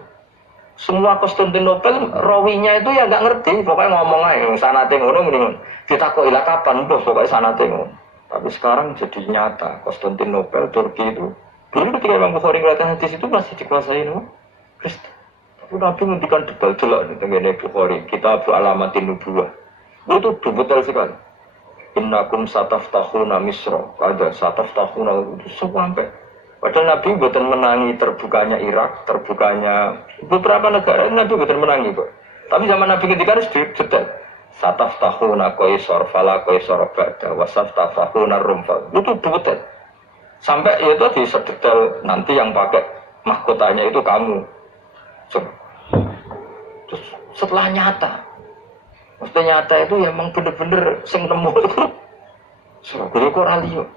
Semua Konstantinopel rawinya itu ya nggak ngerti, pokoknya ngomong aja, sanate ngono mendingan. Kita kok ilah kapan, bos pokoknya sanate ngono. Tapi sekarang jadi nyata, Konstantinopel, Turki itu. Dulu ketika Imam Bukhari mengatakan hadis itu masih dikuasai Kristen. Tapi Nabi menghentikan debal-delok dengan Bukhari. Kitab Alamatin Nubuwah. Itu betul sekali. Innakum sataftahuna Misra. Ada sataftahuna itu sampai. Padahal Nabi bukan menangi terbukanya Irak, terbukanya beberapa negara. Nabi bukan menangi, Pak. Tapi zaman Nabi ketika harus detail. Sataftahuna Qaisar fala Qaisar ba'da wa saftahuna Rum. Itu betul. Sampai itu di sedetail nanti yang pakai mahkotanya itu kamu. Terus setelah nyata, maksudnya nyata itu ya memang bener-bener sing nemu itu. Surah Koralio.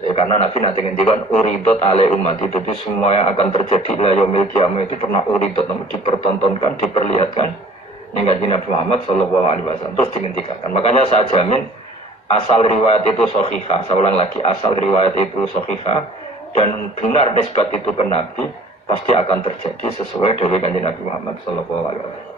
Ya, karena Nabi nanti ngendikan uridot ale umat itu semua yang akan terjadi la yaumil qiyamah itu pernah uridot, namun dipertontonkan, diperlihatkan dengan Nabi Muhammad sallallahu alaihi wasallam terus dihentikan. Makanya saya jamin asal riwayat itu sahihah, saya ulang lagi, asal riwayat itu sahihah dan benar nisbat itu ke Nabi, pasti akan terjadi sesuai dengan Nabi Muhammad sallallahu alaihi wasallam.